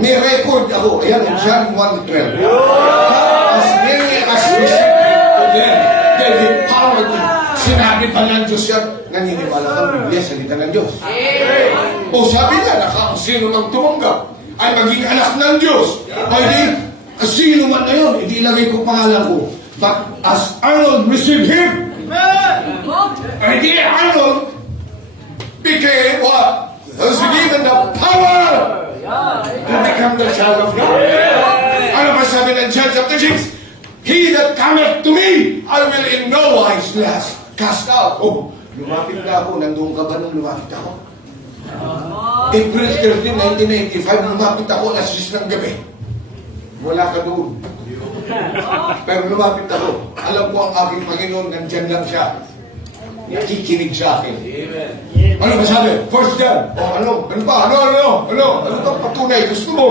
May record ako. Ayan, John 1:12. As many as received to them, gave Him power to. Sinabi pa ng Diyos yan, naniniwala kang Biblia, salita ng Diyos. O sabi niya, sino mang tumanggap ay maging anak ng Diyos. O hindi, sino man na yun, hindi lagay ko pangalan ko. But as Arnold received Him, hindi Arnold became what? Was given the power to become the child of God. Ano ba sabi ng John chapter 6? He that cometh to me, I will in no wise cast out. Oh, lumapit na ako. Nandun ka ba nung lumapit ako? April 13, 1985, lumapit ako alas 10 ng gabi. Wala ka doon. Pero lumapit ako. Alam ko ang aking Panginoon, nandyan lang siya. Nakikinig sa akin. Ano ba sabi? First John. Ano ba patunay? Gusto mo?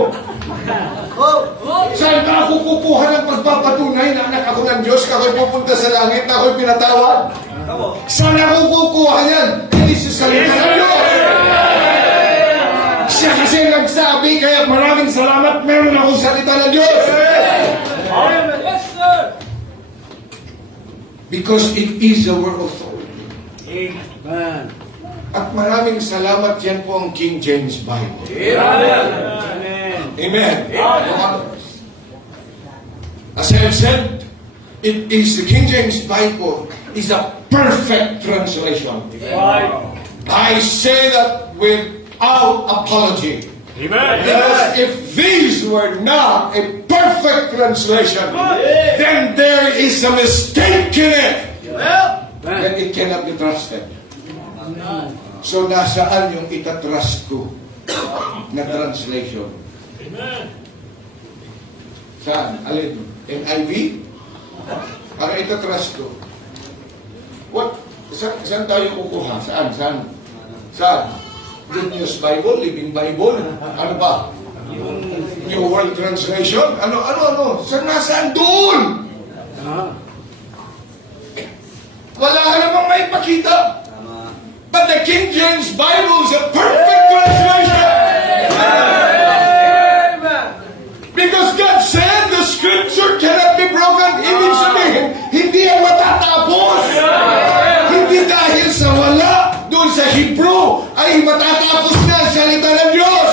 Saan ba ako kukuha ng pagpapatunay na anak ako ng Diyos? Ako'y pupunta sa langit na ako'y pinatawad. Saan ako kukuha yan? Hindi sa salita ng Diyos. Siya kasi nagsabi, kaya maraming salamat, meron akong salita ng Diyos. Because it is a word of authority. At maraming salamat, yan po ang King James Bible. Amen. As I have said, it is the King James Bible is a perfect translation. I say that without apology. Because if these were not a perfect translation, then there is a mistake in it. Then it cannot be trusted. So nasaan yung itatrust ko? na translation. Saan? Alin? NIV? Para itatrust ko. What? Saan tayo kukuha? Saan? Good News Bible? Living Bible? Ano ba? New World Translation? Ano? Nasaan doon? Wala ka namang may pakita. But the King James Bible is a perfect translation. Because God said the scripture cannot be broken. Ibig sabihin, hindi yan matatapos. Hindi dahil sa wala doon sa Hebrew ay matatapos na ang salita ng Diyos.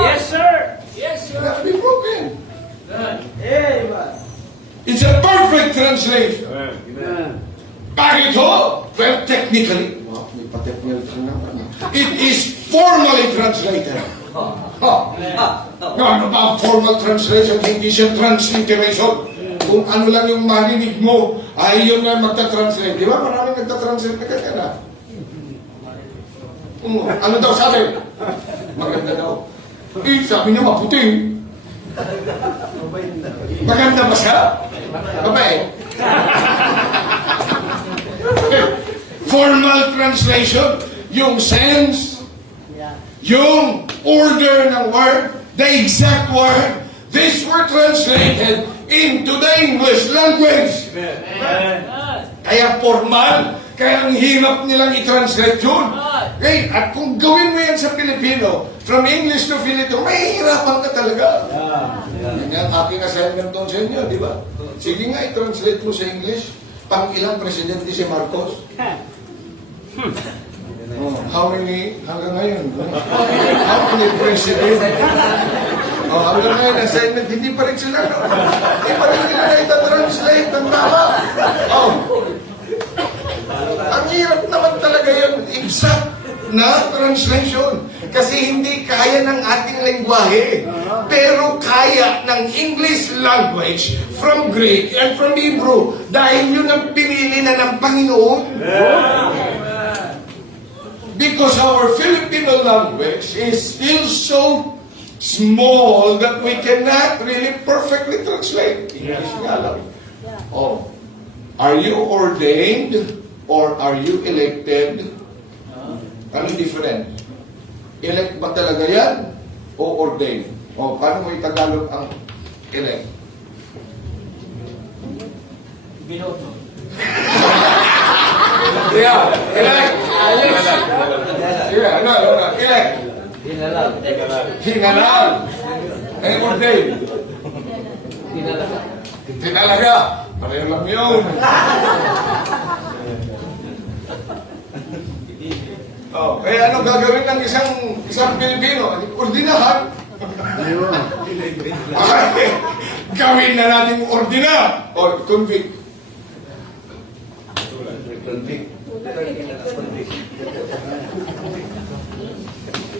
Yes, sir. Yes, sir. Cannot be broken. It's a perfect translation. Bakit ho? Well, technically, may pa-technical naman. It is formally translated. Ano ba ang formal translation? Hindi siya transliteration. Kung ano lang yung marinig mo, ay yun na magta-translate. Di ba? Maraming nagta-translate na kanya na. Ano daw sabi? Maganda daw. Sabi niya maputi. Maganda ba siya? Babae. Formal translation, yung sense, yung order ng word, the exact word, these were translated into the English language. Kaya formal, kaya ang hirap nilang i-translate yun. Okay, at kung gawin mo yan sa Pilipino, from English to Filipino, mahihirapan ka talaga. Yan ang aking assignment doon sa inyo, di ba? Sige nga, i-translate mo sa English, pang ilang presidente si Marcos? How many, hanggang ngayon? How many president? Hanggang ngayon, assignment, hindi pa rin sila. Hindi pa rin nila na ita-translate ng tama. Ang hirap naman talaga yun, exact na translation. Kasi hindi kaya ng ating lengguwahe. Pero kaya ng English language from Greek and from Hebrew. Dahil yun ang pinili na ng Panginoon. Because our Filipino language is still so small that we cannot really perfectly translate. English nga lang. Are you ordained or are you elected? Ano different? Elect ba talaga yan? O ordained? Paano mo itagalog ang elect? Binoto. Yeah, elect. Yeah, elect. Hinalal. Ordained. Tinalaga. Pareho lang yun. Kaya ano gagawin ng isang Pilipino? Ordinahan. Gawin na natin ordina. Convict.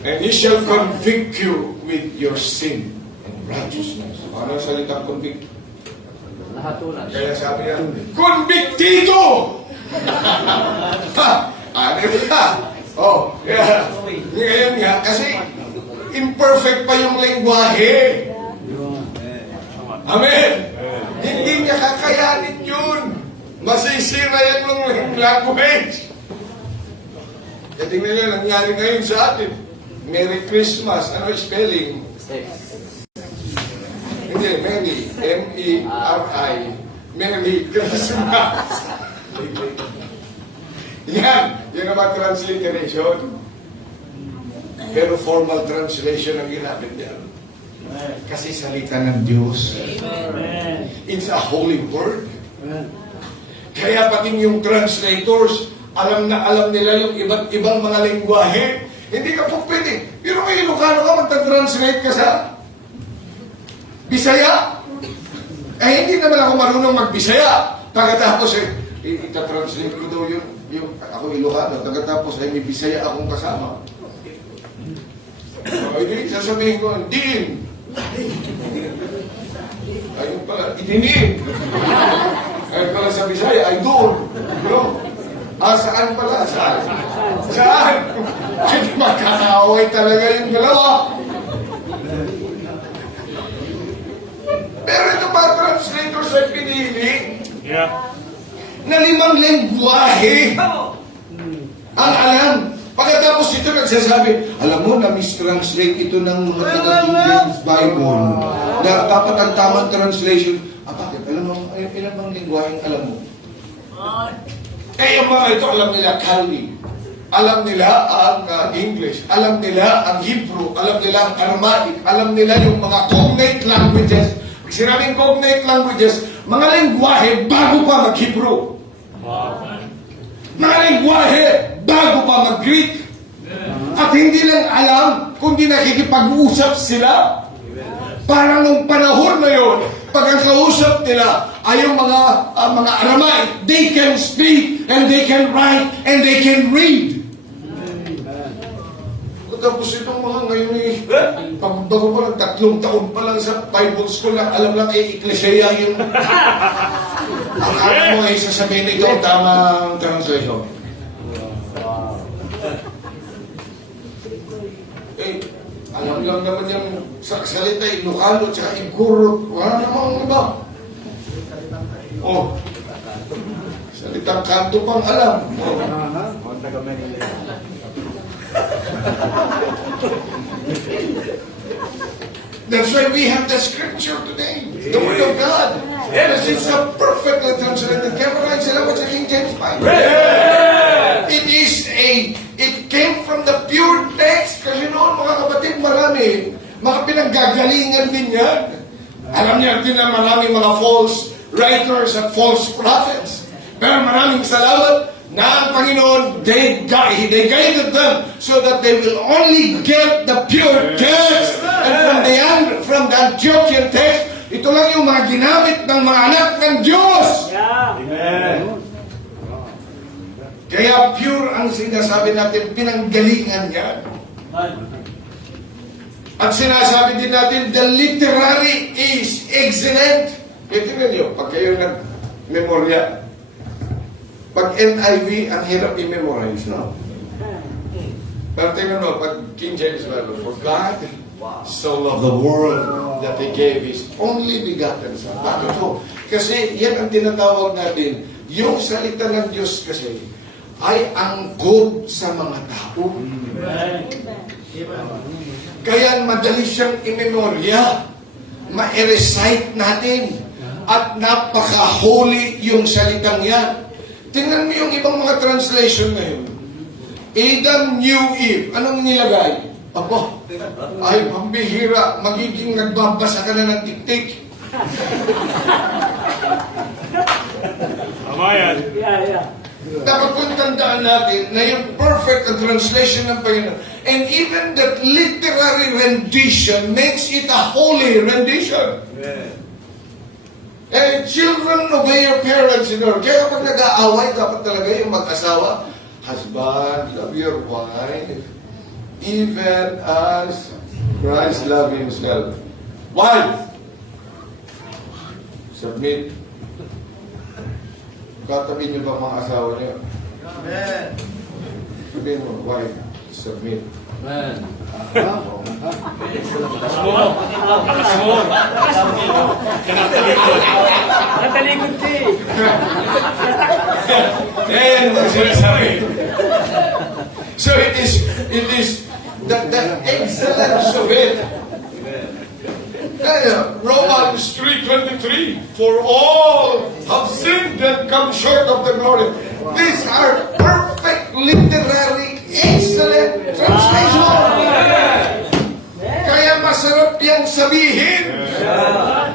And he shall convict you with your sin and righteousness. Ano ang salitang convict? Kaya sabi niya, convictito! Ano ba? Yeah. Ngayon nga, kasi imperfect pa yung lengguwahe. Amen? Hindi niya kakayanin yun. Masisira yan ng language. Kaya tingnan nyo, nangyari ngayon sa atin. Merry Christmas. Ano yung spelling? Hindi, Merry. M-E-R-I. Merry Christmas. Yan naman transliteration. Pero formal translation ang ginamit niya. Kasi salita ng Diyos. It's a holy word. Kaya pati yung translators, alam na alam nila yung iba't ibang mga lengguwahe. Hindi ka po pwede. Pero may Ilocano ka, magta-translate ka sa Bisaya. Hindi naman ako marunong mag-Bisaya. Pagkatapos ita-translate ko daw yung ako Ilocano. Pagkatapos may Bisaya akong kasama. Hindi, sasabihin ko, din. Ayun pala, idinin. Ayun pala sa Bisaya, ay doon. No? Saan pala? Saan? Saan? Magkakaaway talaga yung dalawa. Pero ito pa, translators ay pinili Yeah. na 5 lengguwahe ang alam. Pagkatapos ito nagsasabi, alam mo, na-mistranslate ito ng mga taga-King James Bible. Na dapat ang tamang translation. Bakit? Alam mo, ilan bang lingwaheng alam mo? Yung mga ito, alam nila Kali. Alam nila ang English. Alam nila ang Hebrew. Alam nila ang Aramaic. Alam nila yung mga cognate languages. Pag sinabing cognate languages, mga lingwahe bago pa mag-Hebrew. Mga lingwahe bago pa mag-Greek. At hindi lang alam, kundi nakikipag-usap sila. Parang nung panahon na yun, pag ang kausap nila ay yung mga Aramaic, they can speak, and they can write, and they can read. Tapos itong mga ngayon bago pa lang 3 taon pa lang sa Bible School, alam lang Ecclesia yung ang mo ay sasabihin ito ang tamang translation. Alam lang naman yung salita, Ilocano, tsaka Igorot. Wala namang iba. Salitang kanto pang alam. That's why we have the scripture today. The Word of God. Yes, it's a perfectly translated. Memorize sila sa King James Bible. It came from the pure text. Kasi noon, mga kapatid, marami. Mga pinanggagalingan din yan. Alam niyo din na marami mga false writers at false prophets. Pero maraming salamat na ang Panginoon, they guided them so that they will only get the pure text. And from the Antiochian text, ito lang yung mga ginamit ng mga anak ng Diyos. Amen. Kaya pure ang sinasabi natin, pinanggalingan yan. At sinasabi din natin, the literary is excellent. Tingnan nyo, pag kayo nag-memorya, pag NIV, ang hirap i-memorize, no? Pero tingnan mo, pag King James Bible, for God so loved the world that He gave His only begotten Son. Bakit po? Kasi yan ang tinatawag natin, yung salita ng Diyos kasi ay angkop sa mga tao. Kaya madali siyang i-memorya, ma-recite natin, at napaka-holy yung salitang yan. Tingnan mo yung ibang mga translation ngayon. Adam knew Eve. Anong nilagay? Aba, ay pambihira, magiging nagbabasa ka na ng tiktik. Tama yan. Dapat kong tandaan natin na yung perfect na translation ng Panginoon. And even that literary rendition makes it a holy rendition. Children, obey your parents in order. Kaya kapag nag-aaway, dapat talaga yung mag-asawa, husband, love your wife, even as Christ loved Himself. Wife, submit. Katabi niyo ba mga asawa niyo? Amen. Sabihin mo, wife, submit. Amen. Natalikod ka eh. Ano sinasabi? So it is the excellence of it. Romans 3:23, for all have sinned and come short of the glory. These are perfect, literary, excellent translation. Kaya masarap yan sabihin.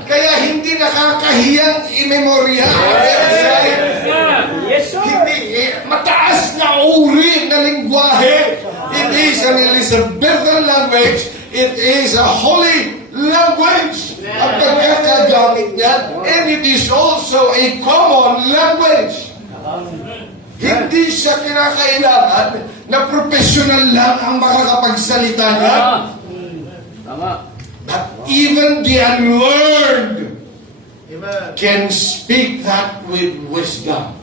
Kaya hindi nakakahiyang i-memorya. Yes, sir. Hindi, mataas na uri na lingwahe. It is an Elizabethan language. It is a holy language. Ang pagkakagamit niya. And it is also a common language. Hindi siya kinakailangan na professional lang ang makakapagsalita niya. But even the unlearned can speak that with wisdom.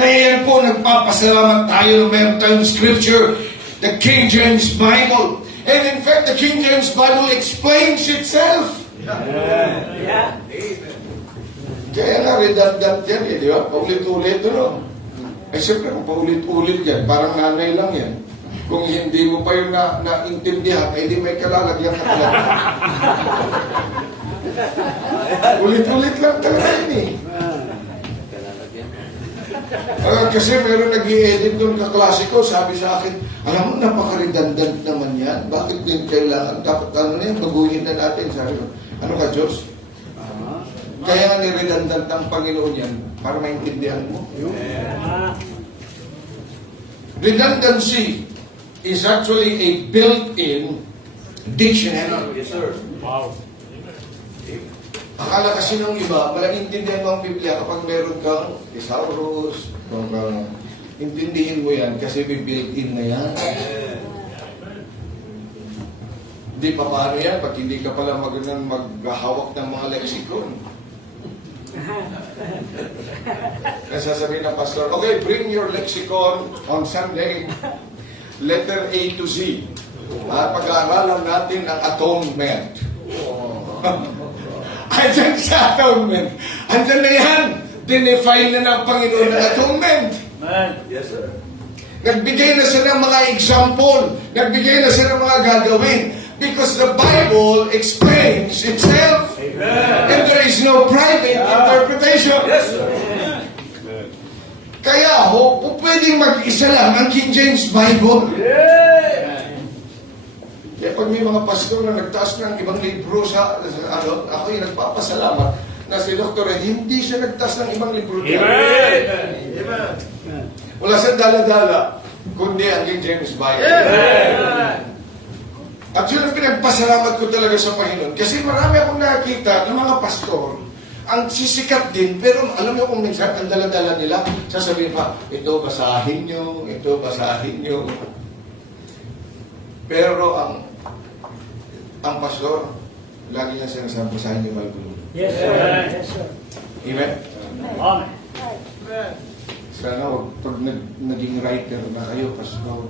Kaya yan po, nagpapasalamat tayo na meron tayong scripture, the King James Bible. And in fact, the King James Bible explains itself. Kaya nga, redundant yan eh, di ba? Paulit-ulit, no? Eh, siyempre, kung paulit-ulit yan, parang nanay lang yan. Kung hindi mo pa yung naintindihan, eh di may kalalagyan ka talaga. Ulit-ulit lang talaga yun eh. Kasi meron nag-i-edit doon kaklase ko, sabi sa akin, alam mo, napaka-redundant naman yan. Bakit din kailangan? Dapat ano na yan, baguhin na natin. Sabi ko, ano ka, Diyos? Kaya nga ni-redundant ng Panginoon yan para maintindihan mo. Redundancy is actually a built-in dictionary. Yes, sir. Wow. Akala kasi ng iba, malaintindihan mo ang Biblia kapag meron kang thesaurus, kung intindihin mo yan kasi may built-in na yan. Hindi pa paano yan pag hindi ka pala maghahawak ng mga lexicon. Kaya sasabihin ng pastor, okay, bring your lexicon on Sunday, letter A to Z. At pag-aaralan natin ang atonement. Andyan sa atonement. Andyan na yan. Dinefine na ng Panginoon ang atonement. Yes, sir. Nagbigay na siya ng mga example. Nagbigay na siya ng mga gagawin. Because the Bible explains itself. Amen. And there is no private interpretation. Yes, sir. Kaya pwedeng mag-isa lang ang King James Bible. Kaya pag may mga pastor na nagtaas ng ibang libro ako yung nagpapasalamat na si Dr. Ed, hindi siya nagtaas ng ibang libro. Amen. Amen. Wala siyang dala-dala, kundi ang King James Bible. Amen. At yun ang pinagpasalamat ko talaga sa Panginoon. Kasi marami akong nakakita ng mga pastor, ang sisikat din, pero alam mo kung minsan, ang dala-dala nila, sasabihin pa, ito basahin nyo, ito basahin nyo. Pero ang pastor, lagi niya sinasabi, basahin nyo Bible. Yes, sir. Yes, sir. Amen? Amen. Sana pag naging writer na kayo, pastor,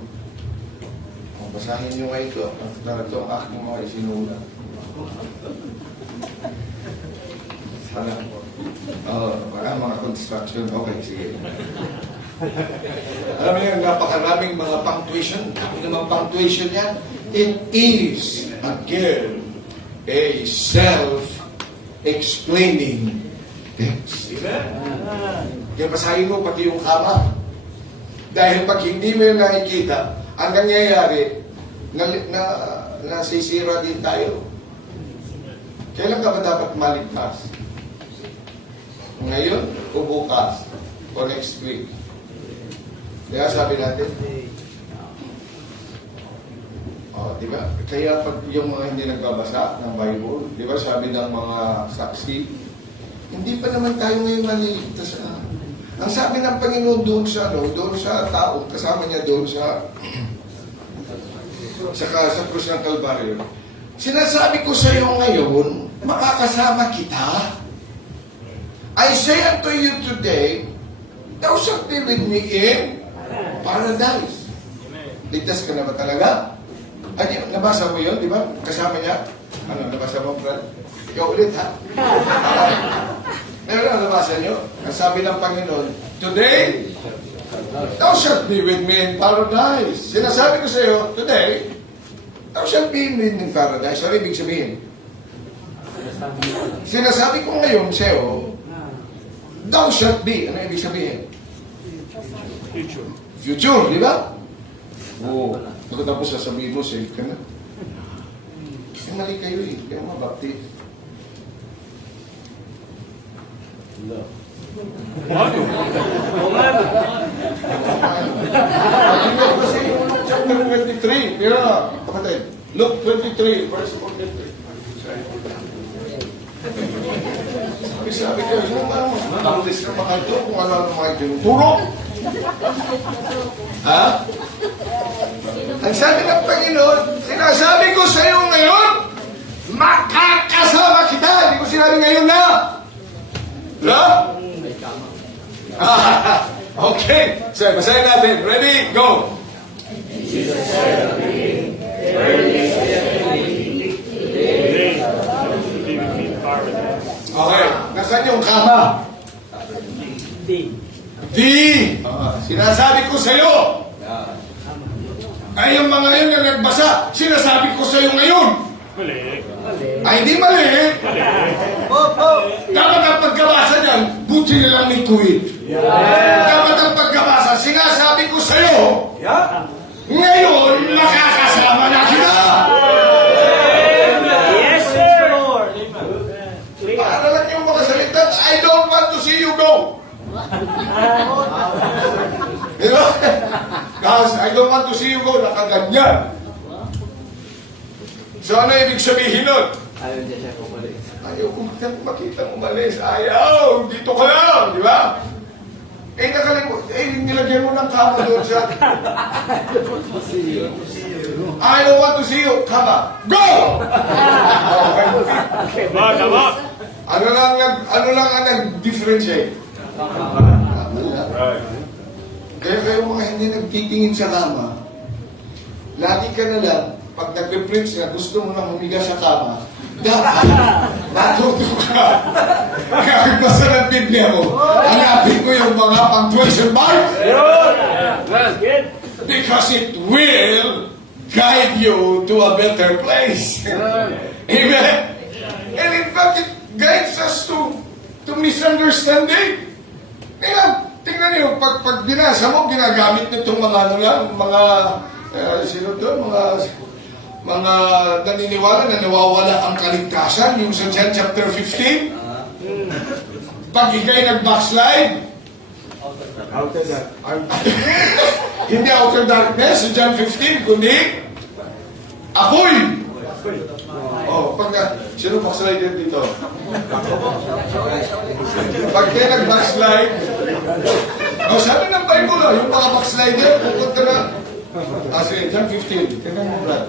basahin nyo nga ito. Ito ang aking mga isinula. Sana. Mga construction. Okay, sige. Alam niyo, napakaraming mga punctuation. Ano naman punctuation yan? It is, again, a self-explaining text. Kaya basahin mo pati yung kama. Dahil pag hindi mo yung nakikita, ang nangyayari, nasisira din tayo. Kailan ka ba dapat maligtas? Ngayon o bukas? O next week? Kaya sabi natin, di ba? Kaya pag yung mga hindi nagbabasa ng Bible, di ba sabi ng mga saksi, hindi pa naman tayo ngayon maliligtas na. Ang sabi ng Panginoon doon sa tao, kasama niya doon sa krus ng Kalbaryo, sinasabi ko sa iyo ngayon, makakasama kita. I say unto you today, thou shalt be with me in paradise. Ligtas ka na ba talaga? Ay, nabasa mo yun, di ba? Kasama niya? Ano, nabasa mo, Brad? Ikaw ulit, ha? Meron na nabasa niyo? Ang sabi ng Panginoon, today, thou shalt be with me in paradise. Sinasabi ko sa iyo, today, thou shalt be with me in paradise. Ano ibig sabihin? Sinasabi ko ngayon sa iyo, thou shalt be. Ano ibig sabihin? Future. Future, di ba? Oo. Pagkatapos sasabihin mo, save ka na. Eh, mali kayo eh. Kaya mabaptist. Ano? Luke kasi, chapter 23. Pero, kapatid, Luke 23, verse 43. Sabi ko, yung mga baptist na mga ito, kung ano mga ito, turo! Ha? Ang sabi ng Panginoon, sinasabi ko sa iyo ngayon, makakasama kita. Hindi ko sinabi ngayon na. No? Okay. So, basahin natin. Ready? Go. Okay. Nasaan yung kama? Di. Sinasabi ko sa'yo. Ay, yung mga yun na nagbasa, sinasabi ko sa'yo ngayon. Mali. Ay, hindi mali. Dapat ang pagkabasa niyan, buti nilang ni Kuwait. Dapat ang pagkabasa, sinasabi ko sa'yo, ngayon, makakasama na kita. Yes, sir. Lord. Para lang yung mga salita, I don't want to see you go. Di ba? Guys, I don't want to see you go, nakaganyan. So ano ibig sabihin nun? Ayaw ko makita umalis. Ayaw, dito ka lang, di ba? Eh, nilagyan mo ng kama doon siya. I don't want to see you. Kama. Go! Tama. Ano lang ang nag-differentiate? Kaya kayo mga hindi nagtitingin sa kama, lagi ka na lang, pag nag-prints ka, gusto mo nang humiga sa kama, dapat matuto ka. Kaya basta ng Biblia mo, hanapin ko yung mga punctuation marks. Good. Because it will guide you to a better place. Amen? And in fact, it guides us to misunderstanding. Tingnan niyo, pag binasa mo, ginagamit nitong mga ano lang, mga, sino to, mga naniniwala na nawawala ang kaligtasan, yung sa John chapter 15. Pag ikay nag-backslide, hindi outer darkness, sa John 15, kundi apoy. Oh, sino backslide dito? Pag kayo nag-backslide, sabi ng Bible, yung mga backslider, pupunta na. Sige, John 15. Tingnan mo, Brad.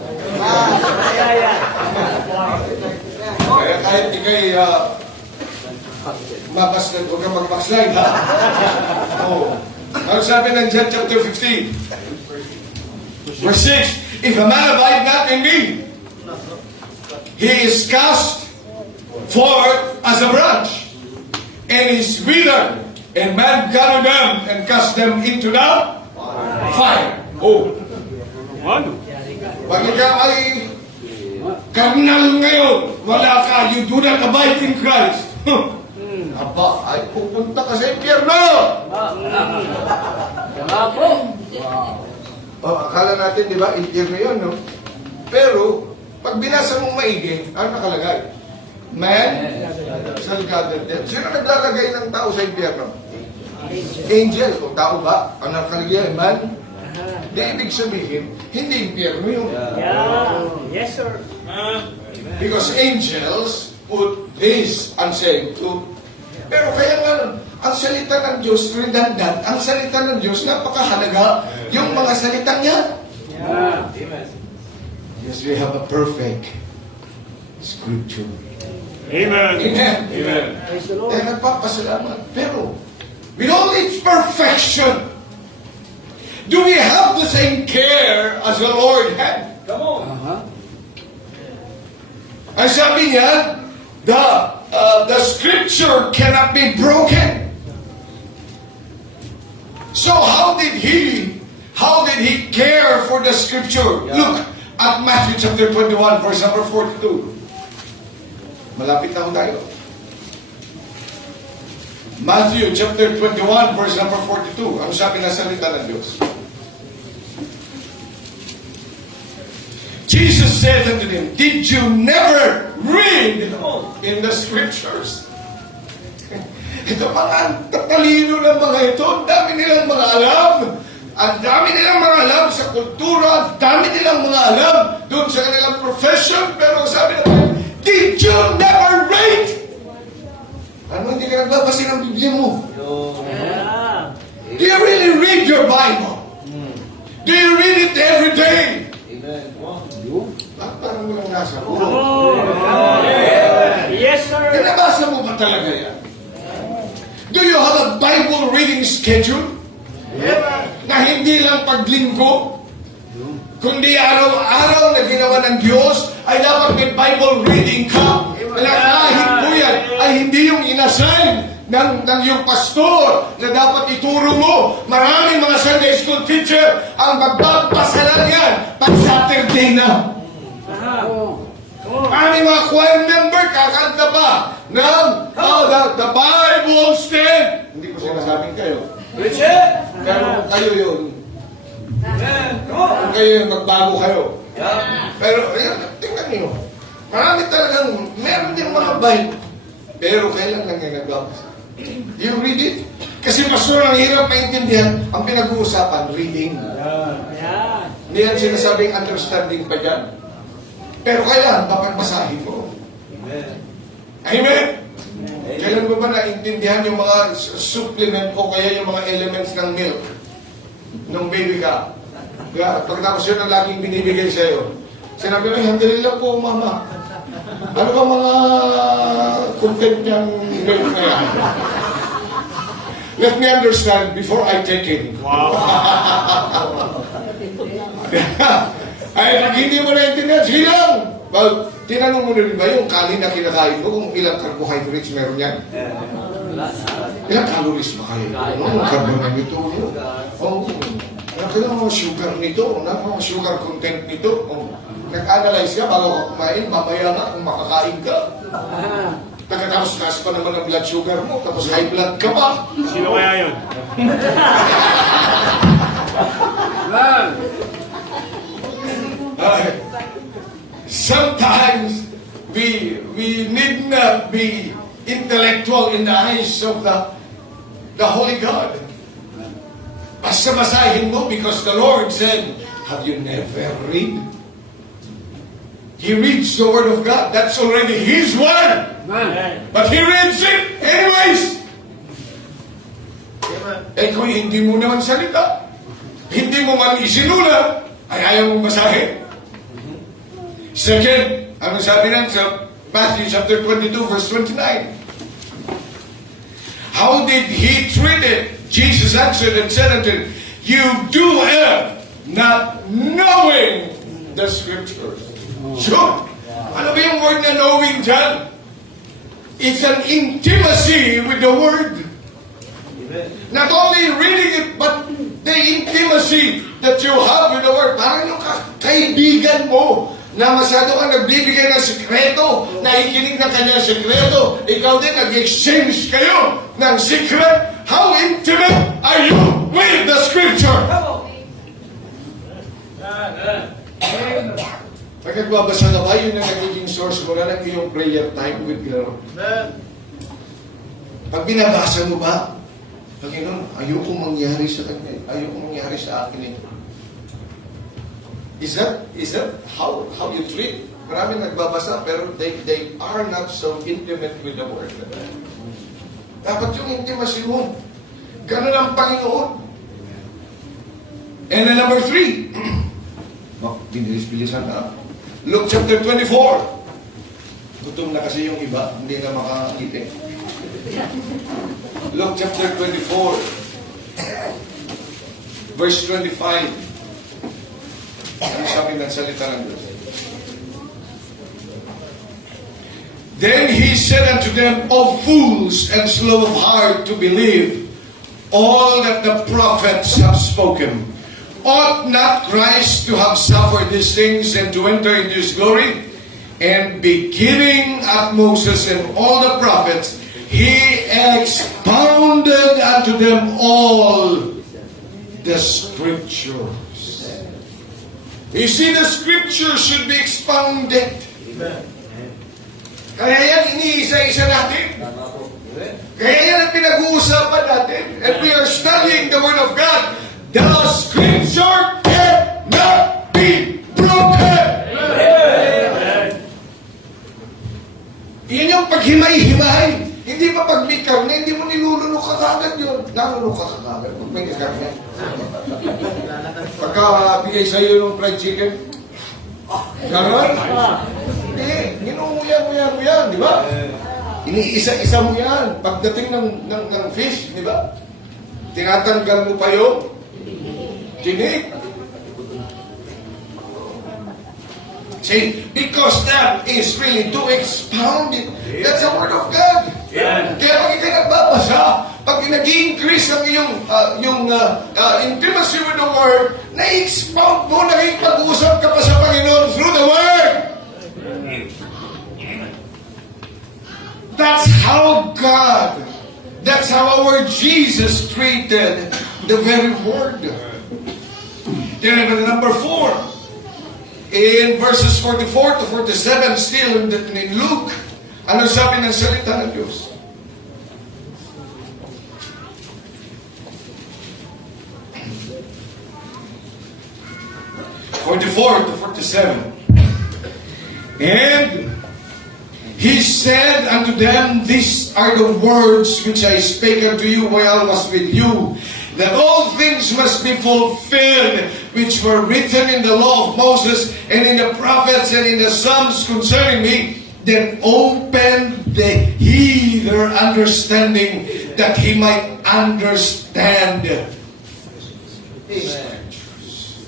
Kaya kahit ikay mabackslide, huwag kang mag-backslide, ha? Oh. Ano sabi ng John chapter 15? Verse 6, if a man abide not in me, he is cast forth as a branch, and is withered, and man gather them and cast them into the fire. Oh, Ano? pag ikaw ay karnal ngayon, wala ka, you do not abide in Christ. Aba, ay pupunta ka sa impyerno! Oh, akala natin, di ba, impyerno yun, no? Pero, pag binasa mong maigi, ano nakalagay? Man shall gather them. Sino naglalagay ng tao sa impyerno? Angel. O tao ba? Ang nakalagay, man? Di ibig sabihin, hindi impyerno yun. Yes, sir. Because angels put these unsaved to. Pero kaya nga, ang salita ng Diyos, redundant. Ang salita ng Diyos, napakahalaga. Yung mga salita niya. Yes, we have a perfect scripture. Amen. Amen. Amen. Praise the Lord. Kaya nagpapasalamat. Pero, with all its perfection, do we have the same care as the Lord had? Come on. Ang sabi niya, the scripture cannot be broken. So how did he care for the scripture? Look at Matthew chapter 21, verse number 42. Malapit na tayo. Matthew chapter 21, verse number 42. Ang sabi ng salita ng Diyos. Jesus said unto them, did you never read in the scriptures? Ito mga tatalino ng mga ito, ang dami nilang mga alam. Ang dami nilang mga alam sa kultura, ang dami nilang mga alam doon sa kanilang profession, pero sabi natin, did you never read? Ano, hindi ka nagbabasa ng Biblia mo? Yeah. Do you really read your Bible? Do you read it every day? Parang walang nasa ko. Yes, sir. Nabasa mo ba talaga yan? Do you have a Bible reading schedule? Na hindi lang paglinggo, kundi araw-araw na ginawa ng Diyos ay dapat may Bible reading ka. Kahit po yan ay hindi yung inassign ng iyong pastor na dapat ituro mo. Maraming mga Sunday school teacher ang magbabasa lang yan pag Saturday na. Maraming mga choir member kakanta pa ng the Bible stand. Hindi ko sinasabing kayo. Pero kayo yun. Kung kayo yung magbago kayo. Pero, ayan, tingnan nyo. Marami talagang, meron din mga Bible. Pero kailan lang yung nagbabasa? You read it? Kasi pastor, ang hirap maintindihan. Ang pinag-uusapan, reading. Hindi yan sinasabing understanding pa dyan. Pero kailan, papagbasahin mo. Amen? Kailan mo ba naintindihan yung mga supplement o kaya yung mga elements ng milk? Nung baby ka. Pagkatapos yun ang laging binibigay sa'yo. Sinabi mo, handali lang po, mama. Ano ba mga content niyang milk na yan? Let me understand before I take it. Wow. Ay, pag hindi mo naintindihan, sige lang. Well, tinanong mo na rin ba yung kanin na kinakain mo kung ilang carbohydrates meron yan? Ilang calories ba kayo? Ano carbon nito? Oh, ano mga sugar nito? Ano mga sugar content nito? Oh, nag-analyze ka bago ka kumain, mamaya na kung makakain ka. Pagkatapos taas pa naman ang blood sugar mo, tapos high blood ka pa. Sino kaya yun? Sometimes we need not be intellectual in the eyes of the Holy God. Basta basahin mo because the Lord said, have you never read? He reads the Word of God. That's already His Word. But He reads it anyways. Eh kung hindi mo naman salita, hindi mo man isinulat, ay ayaw mong basahin. Second, ano sabi lang sa Matthew chapter 22 verse 29? How did He treat it? Jesus answered and said unto him, you do err, not knowing the Scriptures. Sure. Ano ba yung word na knowing dyan? It's an intimacy with the Word. Not only reading it, but the intimacy that you have with the Word. Parang yung kaibigan mo na masyado kang nagbibigay ng sekreto, nakikinig ng kanyang sekreto, ikaw din nag-exchange kayo ng secret. How intimate are you with the Scripture? Pag nagbabasa na ba, yun ang nagiging source mo na ng iyong prayer time with God. Pag binabasa mo ba, Panginoon, ayoko mangyari sa kanya, ayoko mangyari sa akin ito. Is that how you treat? Marami nagbabasa pero they are not so intimate with the Word. Dapat yung intimacy mo. Ganun ang Panginoon. And then number 3. Binis-bilisan na. Luke chapter 24. Gutom na kasi yung iba, hindi na makakipin. Luke chapter 24. Verse 25. Ano sabi ng salita ng Diyos? Then He said unto them, O fools and slow of heart to believe all that the prophets have spoken. Ought not Christ to have suffered these things and to enter into His glory? And beginning at Moses and all the prophets, He expounded unto them all the Scriptures. You see, the Scripture should be expounded. Kaya yan, iniisa-isa natin. Kaya yan ang pinag-uusapan natin. And we are studying the Word of God. The Scripture cannot be broken. Yan yung paghimay-himay. Hindi pa pag may karne, hindi mo nilulunok ka kagad yun. Nalunok ka kagad pag may karne. Pagka bigay sa'yo yung fried chicken, gano'n? Hindi, ginumuya mo yan, di ba? Iniisa-isa mo yan. Pagdating ng fish, di ba? tinatanggal mo pa yung tinik. See, because that is really to expound it. That's the Word of God. Yeah. Kaya pag ikay nagbabasa, pag nag-increase ang yung intimacy with the Word, na-expound mo, nakipag-usap ka pa sa Panginoon through the Word. That's how God, that's how our Jesus treated the very Word. Then number 4, in verses 44 to 47, still in Luke, ano sabi ng salita ng Diyos? (44 to 47). And he said unto them, These are the words which I spake unto you while I was with you, that all things must be fulfilled, which were written in the law of Moses, and in the prophets, and in the Psalms concerning me. Then opened he their understanding, that he might understand these scriptures.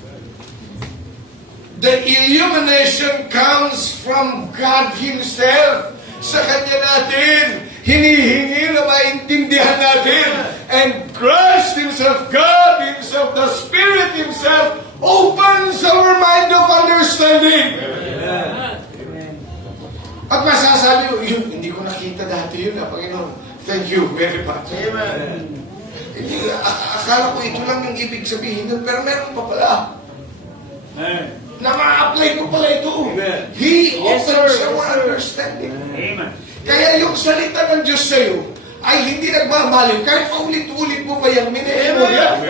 The illumination comes from God Himself. Sa Kanya natin hinihingi na maintindihan natin. And Christ Himself, God Himself, the Spirit Himself, opens our mind of understanding. At masasabi, yun, hindi ko nakita dati yun, Panginoon. Thank you very much. Hindi, akala ko ito lang yung ibig sabihin nun, pero meron pa pala. Na ma-apply ko pala ito. He Yes, opens sir. our Yes, sir. understanding. Amen. Kaya yung salita ng Diyos sa'yo ay hindi nagmamaliw. Kahit paulit-ulit mo pa yung minimemorya.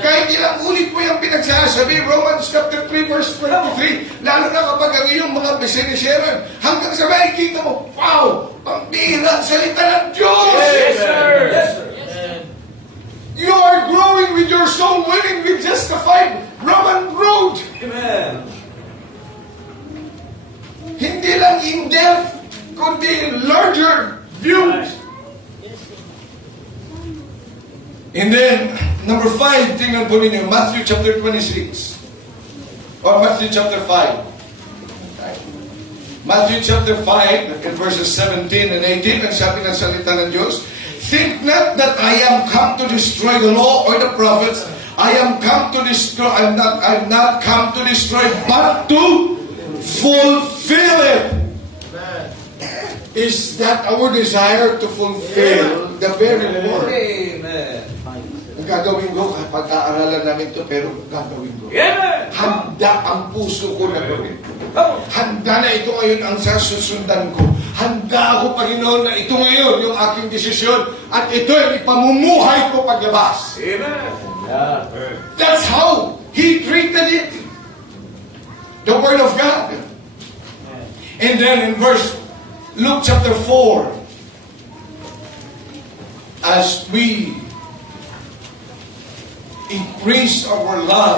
Kahit ilang ulit mo yung pinagsasabi, Romans chapter 3 verse 23, lalo na kapag ang iyong mga bisinisyeran, hanggang sa makikita mo, wow, pambihirang salita ng Diyos! Yes, sir. Yes, sir. You are growing with your soul, winning with justified Roman road. Hindi lang in-depth, kundi larger views. And then, number 5, tingnan po ninyo, Matthew chapter 26. Or Matthew chapter 5. Matthew chapter 5, in verses 17 and 18, ang sabi ng salita ng Diyos, Think not that I am come to destroy the law or the prophets. I am come to destroy, I'm not come to destroy, but to fulfill it. Is that our desire to fulfill the very word? Ang gagawin ko, pag-aaralan namin ito, pero gagawin ko. Handa ang puso ko na gawin. Handa na ito ngayon ang sasusundan ko. Handa ako, Panginoon, na ito ngayon yung aking desisyon at ito yung ipamumuhay ko paglabas. That's how He treated it. The Word of God. And then in Luke chapter 4, as we increase our love